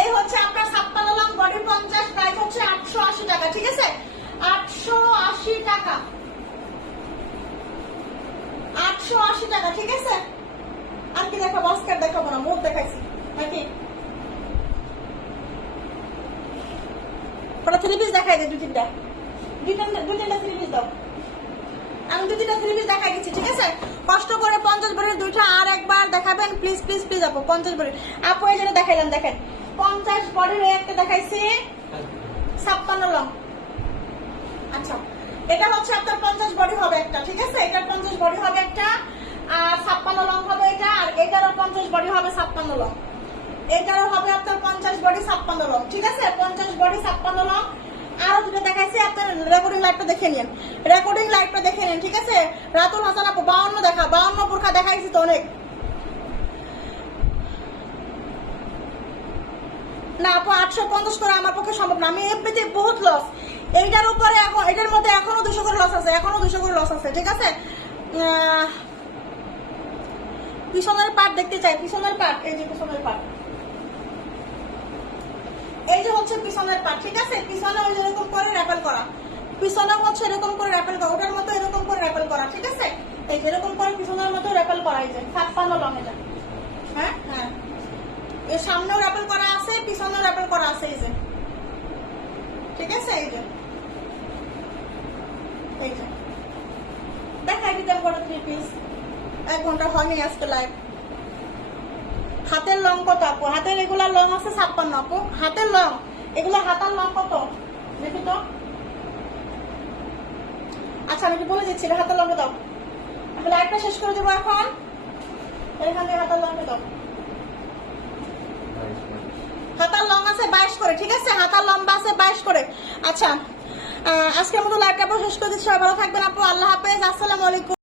এই হচ্ছে আপনার 56 লং, বডি 50, প্রাইস হচ্ছে 880 টাকা, ঠিক আছে, 880 টাকা, 880 টাকা, ঠিক আছে। আর কি দেখাবো? অস্কার দেখাবো না, মুখ দেখাইছি নাকি, ওটা 3 পিস দেখাই দে, দুই তিনটা 3 পিস দাও। আমি 2-3টা থ্রি পিস দেখাই দিচ্ছি, ঠিক আছে? কষ্ট করে 50 ভরির দুইটা আর একবার দেখাবেন প্লিজ প্লিজ প্লিজ আপু। 50 ভরি আপু এই যেটা দেখাইলাম, দেখেন 50 বডির একটা দেখাইছি 56 লং। আচ্ছা এটা হচ্ছে আপনার 50 বডি হবে একটা, ঠিক আছে? এটার 50 বডি হবে একটা, আর 56 লং হবে এটা, আর এটারও 50 বডি হবে 56 লং। এটারও হবে আপনার 50 বডি 56 লং, ঠিক আছে? 50 বডি 56 লং। আরো দুটো দেখাইছি, আপনার রেকর্ডিং লাইভটা দেখে নিন, রেকর্ডিং লাইভটা দেখে নিন, ঠিক আছে? রাতুল হাসান আপু 52 দেখা, 52 বোরখা দেখাইছি তো অনেক। না আপু 850 করে আমার পক্ষে সম্ভব না, আমি এমনিতে বহুত লস। এইটার উপরে এখন এটার মধ্যে এখনো 200 করে লস আছে, এখনো 200 করে লস আছে, ঠিক আছে? পিছনের পার্ট দেখতে চাই, পিছনের পার্ট, এই যে পিছনের পার্ট, এই যে হচ্ছে পিছনের পার্ট, ঠিক আছে? পিছনে ওই এরকম করে র্যাপেল করা, পিছনে হচ্ছে এরকম করে র্যাপেল করা, ওটার মতো এরকম করে র্যাপেল করা, ঠিক আছে? এই যেরকম করে পিছনের মতো র্যাপেল করা, এই যে 56 লং এটা। হ্যাঁ হ্যাঁ, এর সামনেও র্যাপেল করা আছে, পিছনেও র্যাপেল করা আছে, এই যে, ঠিক আছে? এই যে এই যে দেখাই দিতাম করে 3 পিস। 1 ঘন্টা হয়নি আজকে লাইভ। হাতের লং কত আপু? হাতের এগুলার লং আছে 56 আপু। হাতের লং এগুলা হাতার লং কত দেখি তো। আচ্ছা আমি বলে দিচ্ছি, হাতের লং দাও। আমি লাইভটা শেষ করে দেবো এখন। এখান থেকে হাতের লং দাও। হাতার লং আছে 22 করে, ঠিক আছে? হাতার লম্বা আছে 22 করে। আচ্ছা আজকের মতো লাইভটা শেষ করে দিচ্ছি। ভালো থাকবেন আপু, আল্লাহ হাফেজ, আসসালামু আলাইকুম।